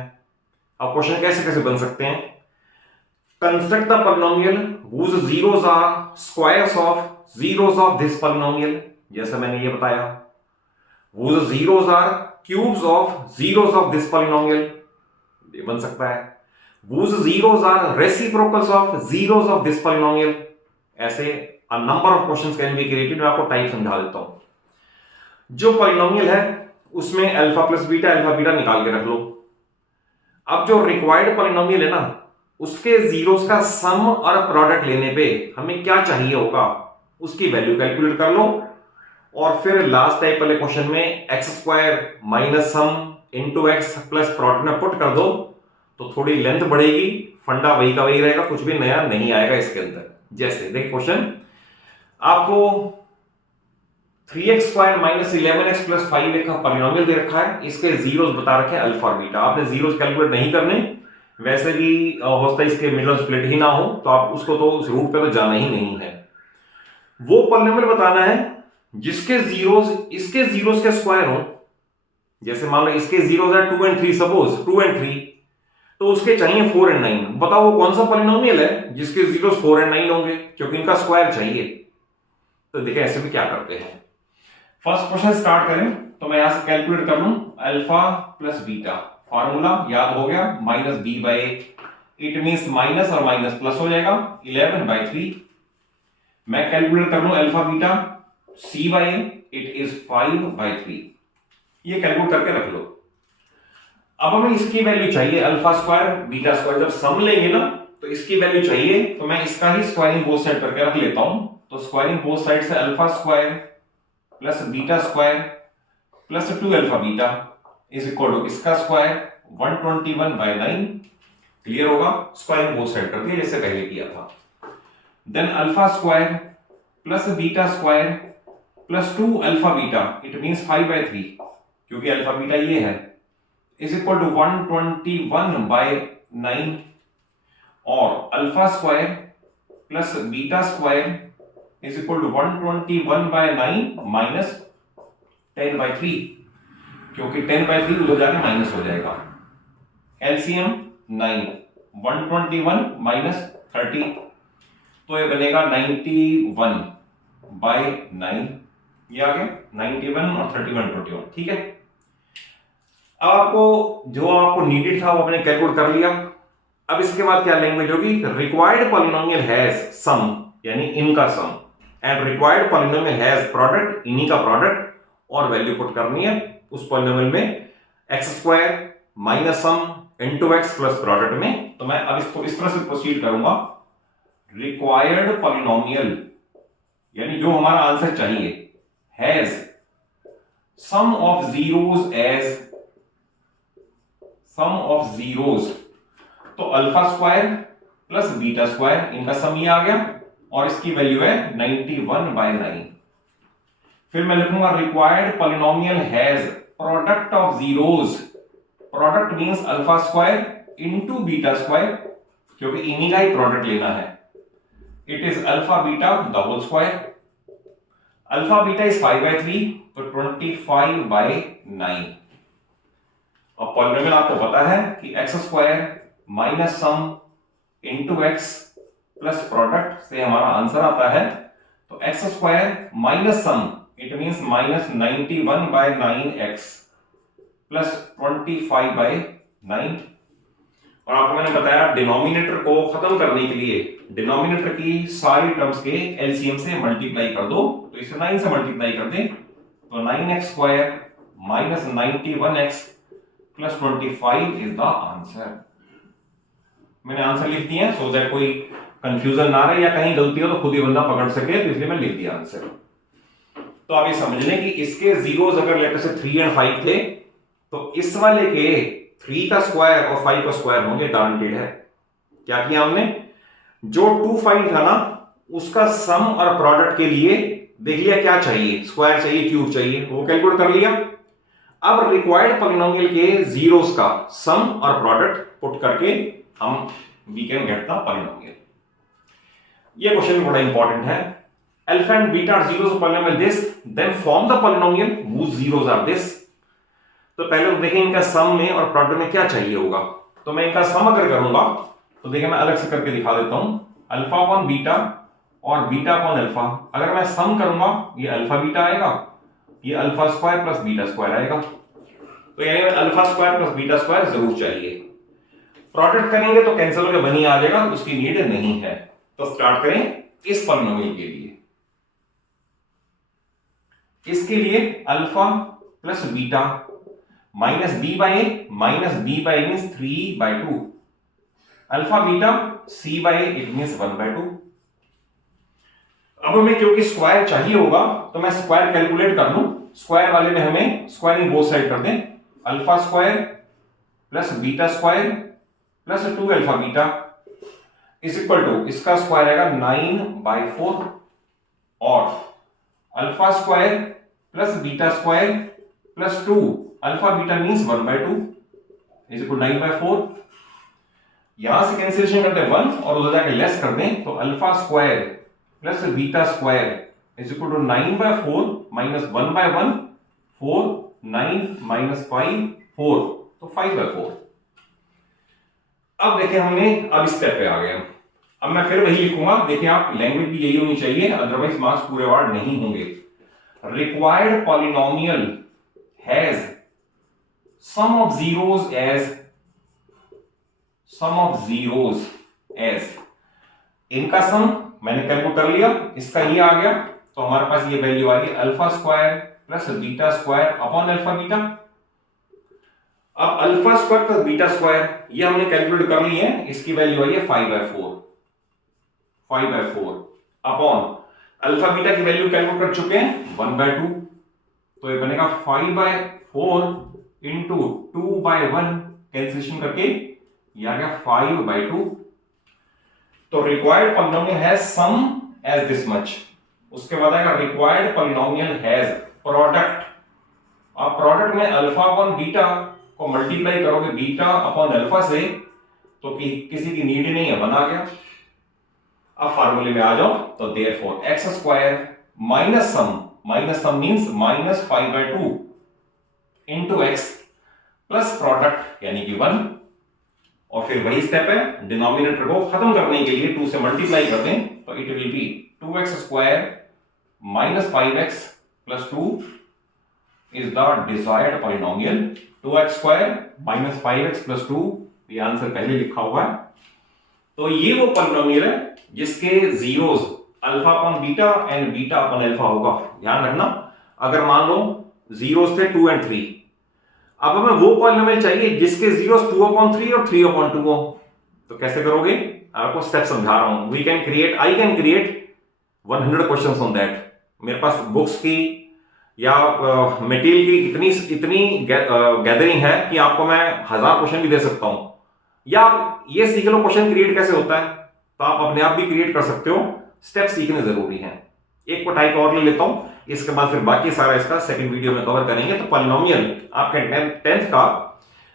अब क्वेश्चन कैसे कैसे बन सकते हैं, construct the polynomial whose zeros are squares of zeros of this polynomial, जैसा मैंने ये बताया, whose zeros are cubes of zeros of this polynomial, ये बन सकता है, whose zeros are reciprocals of zeros of this polynomial। ऐसे a number of questions can be created। मैं आपको टाइप समझा देता हूं। जो पॉलिनोमियल है उसमें अल्फा प्लस बीटा निकाल के रख लो। अब जो रिक्वायर्ड पॉलिनोमियल है ना, उसके जीरोस का सम और प्रोडक्ट लेने पे हमें क्या चाहिए होगा, उसकी वैल्यू कैलकुलेट कर लो, और फिर लास्ट टाइप वाले क्वेश्चन में एक्स स्क्वायर माइनस सम इंटू एक्स प्लस प्रोडक्ट में पुट कर दो, तो थोड़ी लेंथ बढ़ेगी, फंडा वही का वही रहेगा, कुछ भी नया नहीं आएगा इसके अंदर। जैसे देख क्वेश्चन, आपको 3x² माइनस 11x प्लस 5 का पॉलिनोमियल दे रखा है, इसके जीरोस बता रखे हैं अल्फा और बीटा। आपने जीरोस कैलकुलेट नहीं करने, वैसे भी हो सकता है इसके मिडल स्प्लिट ही ना हो, तो आप उसको तो उस रूट पे तो जाना ही नहीं है। वो पॉलिनोमियल बताना है जिसके जीरोस इसके जीरोस के स्क्वायर हो। जैसे मान लो इसके जीरोस है 2 and 3, सपोज 2 and 3, तो उसके चाहिए 4 and 9। बताओ वो कौन सा पॉलिनोमियल है जिसके जीरोस 4 and 9 होंगे, क्योंकि इनका स्क्वायर चाहिए। तो देखिए ऐसे में क्या करते हैं। फर्स्ट क्वेश्चन स्टार्ट करें तो मैं यहां से कैलकुलेट कर लूं अल्फा प्लस बीटा। फॉर्मूला याद हो गया, minus B by a. It means minus और माइनस प्लस हो जाएगा, 11/3। मैं कैलकुलेट कर लूं alpha beta, c by a, it is 5/3। ये कैलकुलेट करके रख लो। अब हमें इसकी वैल्यू चाहिए अल्फा स्क्वायर बीटा स्क्वायर। जब सम लेंगे ना तो इसकी वैल्यू चाहिए, तो मैं इसका ही स्क्वायरिंग बोथ साइड करके रख लेता हूं। तो स्क्वायरिंग बोथ साइड से alpha square plus beta square plus 2 alpha beta is equal to इसका स्क्वायर 121/9। क्लियर होगा? स्क्वायरिंग बोथ साइड कर दिया जैसे पहले किया था। Then alpha square plus beta square plus 2 alpha beta, it means 5/3, क्योंकि अल्फा बीटा ये है, इज इक्वल टू 121/9। और alpha square plus beta square is equal to 121/9 minus 10/3, क्योंकि 10/3 उधर जाके माइनस हो जाएगा। एलसीएम 9, 121 माइनस 30, तो ये बनेगा 91/9। ये आ गया 91 और 31 21। ठीक है, अब आपको जो आपको नीडेड था वो आपने कैलकुलेट कर लिया। अब इसके बाद क्या लैंग्वेज होगी? रिक्वायर्ड पॉलिनोमियल हैज सम, यानी इनका sum, and required polynomial has product, इन्हीं का प्रोडक्ट, और वैल्यू पुट करनी है उस पॉलिनोमियल में x² minus sum into x plus product में। तो मैं अब इसको इस तरह से प्रोसीड करूंगा। रिक्वायर्ड पॉलिनोमियल यानी जो हमारा आंसर चाहिए, has sum of zeros as sum of zeros, तो alpha square plus beta square, इनका सम ये आ गया और इसकी वैल्यू है 91/9। फिर मैं लिखूंगा required polynomial has product of zeros. Product means alpha square into beta square, क्योंकि इन्हीं का ही प्रोडक्ट लेना है। It is alpha beta the whole square. Alpha beta is 5/3, तो 25/9। अब पॉलिनोमियल आपको पता है कि x² minus sum into x plus product से हमारा आंसर आता है। तो x² minus sum, it means minus 91/9x plus 25/9। और आपको मैंने बताया डिनोमिनेटर को खत्म करने के लिए डिनोमिनेटर की सारी टर्म्स के एलसीएम से मल्टीप्लाई कर दो। तो इसे 9 से मल्टीप्लाई कर दें, तो 9x² minus 91x plus 25 is the answer. मैंने आंसर लिख दिया है सो दैट कोई कंफ्यूजन ना रहे, या कहीं गलती हो तो खुद ही बंदा पकड़ सके, तो इसलिए मैं लिख दिया आंसर। तो आप ये समझ लें कि इसके जीरोस अगर लेटर से 3 और 5 थे, तो इस वाले के 3 का स्क्वायर और 5 का स्क्वायर होंगे, गारंटीड है। क्या किया हमने? जो 2 फाइंड था ना, उसका सम और प्रोडक्ट के लिए देख लिया क्या चाहिए, स्क्वायर चाहिए, क्यूब चाहिए, वो कैलकुलेट कर लिया। अब रिक्वायर्ड पॉलिनोमियल के जीरोस का सम और प्रोडक्ट पुट करके हम we can get the polynomial. ये क्वेश्चन बड़ा इंपॉर्टेंट है। Alpha and beta are zeros of polynomial this, then form the polynomial whose zeros are this. तो पहले तो देखें इनका सम में और प्रोडक्ट में क्या चाहिए होगा। तो मैं इनका सम अगर करूंगा तो देखिए मैं अलग से करके दिखा देता हूं। अल्फा अपॉन बीटा और बीटा अपॉन अल्फा, अगर मैं सम करूंगा ये अल्फा बीटा आएगा, ये alpha square plus beta square आएगा। तो यानी alpha square plus beta square जरूर चाहिए। प्रोडक्ट करेंगे तो कैंसिल होकर 1 ही आ जाएगा, उसकी नीड नहीं है। तो स्टार्ट करें इस पॉलिनोमियल के लिए। इसके लिए alpha plus beta minus B by A, minus B by means 3/2, alpha beta c by it means 1/2। अब हमें क्योंकि स्क्वायर चाहिए होगा तो मैं स्क्वायर कैलकुलेट कर लूं। स्क्वायर वाले में हमें स्क्वायरिंग बोथ साइड कर दें। Alpha square plus beta square plus 2 alpha beta is equal to इसका स्क्वायर आएगा 9/4 और alpha square plus beta square plus 2 alpha beta means 1/2 is equal 9/4। यहां से कैंसिलेशन करते हैं 1 और उधर जाके लेस कर दें तो alpha square plus beta square is equal to 9/4 minus 1/1 4 9 minus 5 4 तो 5/4। अब देखिए हमने अब इस स्टेप पे आ गए। अब मैं फिर वही लिखूंगा, देखिए आप लैंग्वेज भी यही होनी चाहिए, अदरवाइज मार्क्स पूरे वार्ड नहीं होंगे। Required polynomial has sum of zeros as इनका सम मैंने कैलकुलेट कर लिया, इसका ये आ गया तो हमारे पास ये वैल्यू आ गई alpha square plus beta square upon alpha beta. अब alpha square plus beta square ये हमने कैलकुलेट कर ली है, इसकी वैल्यू आई है 5/4 अपॉन अल्फा बीटा की वैल्यू कैलकुलेट कर चुके हैं 1/2 तो ये बनेगा 5/4 इंटू 2/1 कैंसिलेशन करके ये आ गया 5/2। तो required polynomial has sum as this much. उसके बाद आएगा रिक्वायर्ड पॉलिनोमियल हैज प्रोडक्ट। आप प्रोडक्ट में अल्फा अपॉन बीटा को मल्टीप्लाई करोगे बीटा अपॉन अल्फा से तो किसी की नीड ही नहीं है, बना गया। अब फार्मूले में आ जाओ तो देयरफॉर एक्स स्क्वायर माइनस सम means minus 5/2 into x plus product यानी कि 1 और फिर वही स्टेप है, डिनोमिनेटर को खत्म करने के लिए 2 से मल्टीप्लाई कर दें तो it will B 2x square minus 5x plus 2 is the desired polynomial. 2x square minus 5x plus 2 ये आंसर पहले लिखा हुआ है। तो ये वो पॉलिनोमियल है जिसके zeros alpha upon beta and beta upon alpha होगा। ध्यान रखना, अगर मान लो जीरोस थे 2 और 3, अब हमें वो पॉलिनोमियल चाहिए जिसके जीरोस 2/3 और 3/2 हो। तो कैसे करोगे, आपको स्टेप समझा रहा हूं। I can create 100 questions on that. मेरे पास बुक्स की या मटेरियल की इतनी गैदरिंग है कि आपको मैं 1000 क्वेश्चन भी दे सकता हूं। या आप ये सीख लो क्वेश्चन क्रिएट कैसे होता है, तो आप अपने आप भी क्रिएट कर सकते हो। स्टेप सीखने जरूरी है। एक को टाइप और ले लेता हूं, इसके बाद फिर बाकी सारा इसका सेकंड वीडियो में कवर करेंगे। तो पॉलिनोमियल आपके 10th का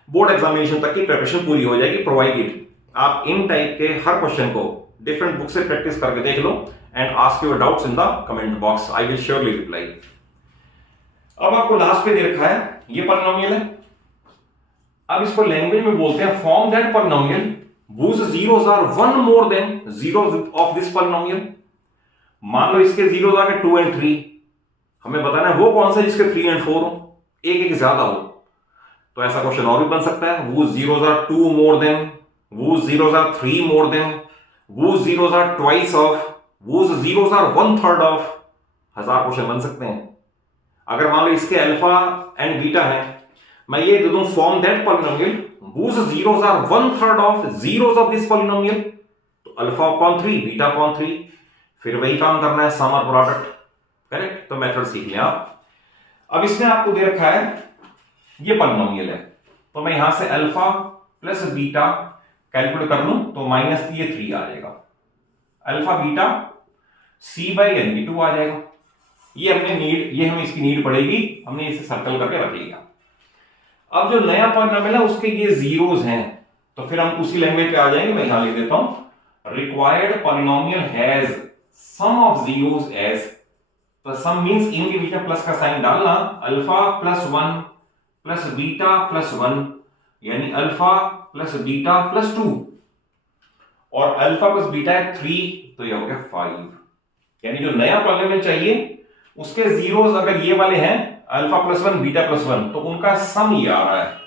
बोर्ड एग्जामिनेशन तक की प्रिपरेशन पूरी हो जाएगी प्रोवाइडेड आप इन टाइप के हर क्वेश्चन को डिफरेंट बुक से प्रैक्टिस करके देख लो and ask your doubts in the comment box, I will surely reply. अब आपको लास्ट पे दे रखा है ये पॉलिनोमियल है। अब इसको लैंग्वेज में बोलते हैं form that polynomial whose zeros are 1 more than zeros of this polynomial। मान लो इसके जीरोस आ गए 2 और 3, हमें बताना है वो कौन सा जिसके 3 और 4 हो, एक ज्यादा हो। तो ऐसा क्वेश्चन और भी बन सकता है whose zeros are 2 more than, whose zeros are 3 more than, whose zeros are twice of, whose zeros are 1/3 of। 1000 question बन सकते हैं। अगर मान लो इसके अल्फा एंड बीटा है, मैं ये दे दूं form that polynomial whose zeros are 1/3 of zeros of this polynomial, तो अल्फा अपॉन 3 बीटा अपॉन 3, फिर वही काम करना है सम और प्रोडक्ट। करेक्ट, तो मेथड सीख लें आप। अब इसमें आपको दे रखा है ये पॉलिनोमियल है, तो मैं यहां से अल्फा प्लस बीटा कैलकुलेट कर लूं तो माइनस ये 3 आ जाएगा। अल्फा बीटा c/2 आ जाएगा। ये हमें इसकी नीड पड़ेगी, हमने इसे सर्कल करके रख लिया। अब जो नया पॉलिनोमियल है उसके ये जीरोस हैं, तो फिर हम उसी लैंग्वेज पे आ जाएंगे। मैं यहां लिख देता हूं required polynomial has sum of zeros as, तो सम मींस इनके बीच में प्लस का साइन डालना, alpha plus 1 plus beta plus 1 यानी अल्फा प्लस बीटा प्लस 2 और अल्फा प्लस बीटा है 3 तो ये हो गया 5। यानी जो नया पॉलिनोमियल चाहिए उसके जीरोस अगर ये वाले हैं अल्फा प्लस 1 बीटा प्लस 1 तो उनका सम ये आ रहा है।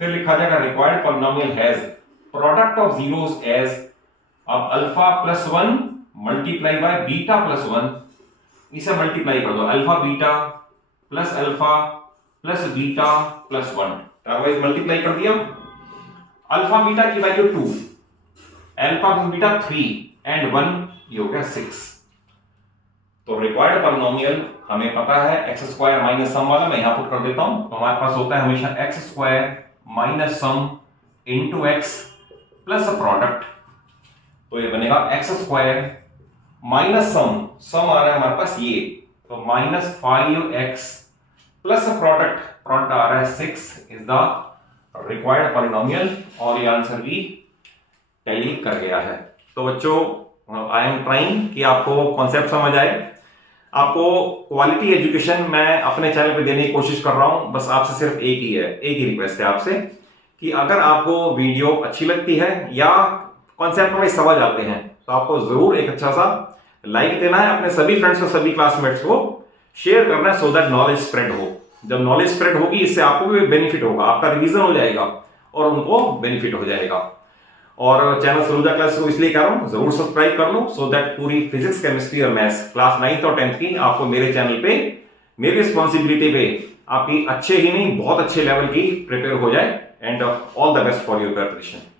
फिर लिखा जाएगा required polynomial has product of zeros as, अब alpha plus 1 multiply by beta plus 1, इसे मल्टीप्लाई कर दो alpha beta plus beta plus 1, ट्राइवाइज मल्टीप्लाई कर दिया। अल्फा बीटा की value 2, alpha plus beta 3 and 1 ये हो गया 6। तो रिक्वायर्ड पॉलिनोमियल हमें पता है एक्स स्क्वायर माइनस सम वाला, मैं यहां पुट कर देता हूं। तो हमारे पास होता है हमेशा एक्स स्क्वायर माइनस सम इंटू एक्स प्लस प्रोडक्ट, तो ये बनेगा एक्स स्क्वायर माइनस सम आ रहा है हमारे पास ये तो -5x प्लस प्रोडक्ट आ रहा है 6 इज द रिक्वायर्ड पॉलिनोमियल, और ये आंसर भी टैली कर गया है। तो बच्चों आई एम ट्राइंग कि आपको कॉन्सेप्ट समझ आए। आपको क्वालिटी एजुकेशन मैं अपने चैनल पे देने की कोशिश कर रहा हूं। बस आपसे सिर्फ एक ही रिक्वेस्ट है आपसे कि अगर आपको वीडियो अच्छी लगती है या कॉन्सेप्ट में समझ आते हैं तो आपको जरूर एक अच्छा सा लाइक देना है, अपने सभी फ्रेंड्स को, सभी क्लासमेट्स को शेयर करना है, सो दैट नॉलेज स्प्रेड हो। जब नॉलेज स्प्रेड होगी इससे आपको भी बेनिफिट होगा, आपका रिवीजन हो जाएगा और उनको बेनिफिट हो जाएगा। और चैनल सलूजा क्लास को इसलिए कह रहा हूं जरूर सब्सक्राइब कर लो, सो दैट पूरी फिजिक्स, केमिस्ट्री और मैथ्स क्लास 9th और 10th की आपको मेरे चैनल पे, मेरी रिस्पॉन्सिबिलिटी पे आपकी अच्छे ही नहीं बहुत अच्छे लेवल की प्रिपेयर हो जाए। And all the best for your preparation.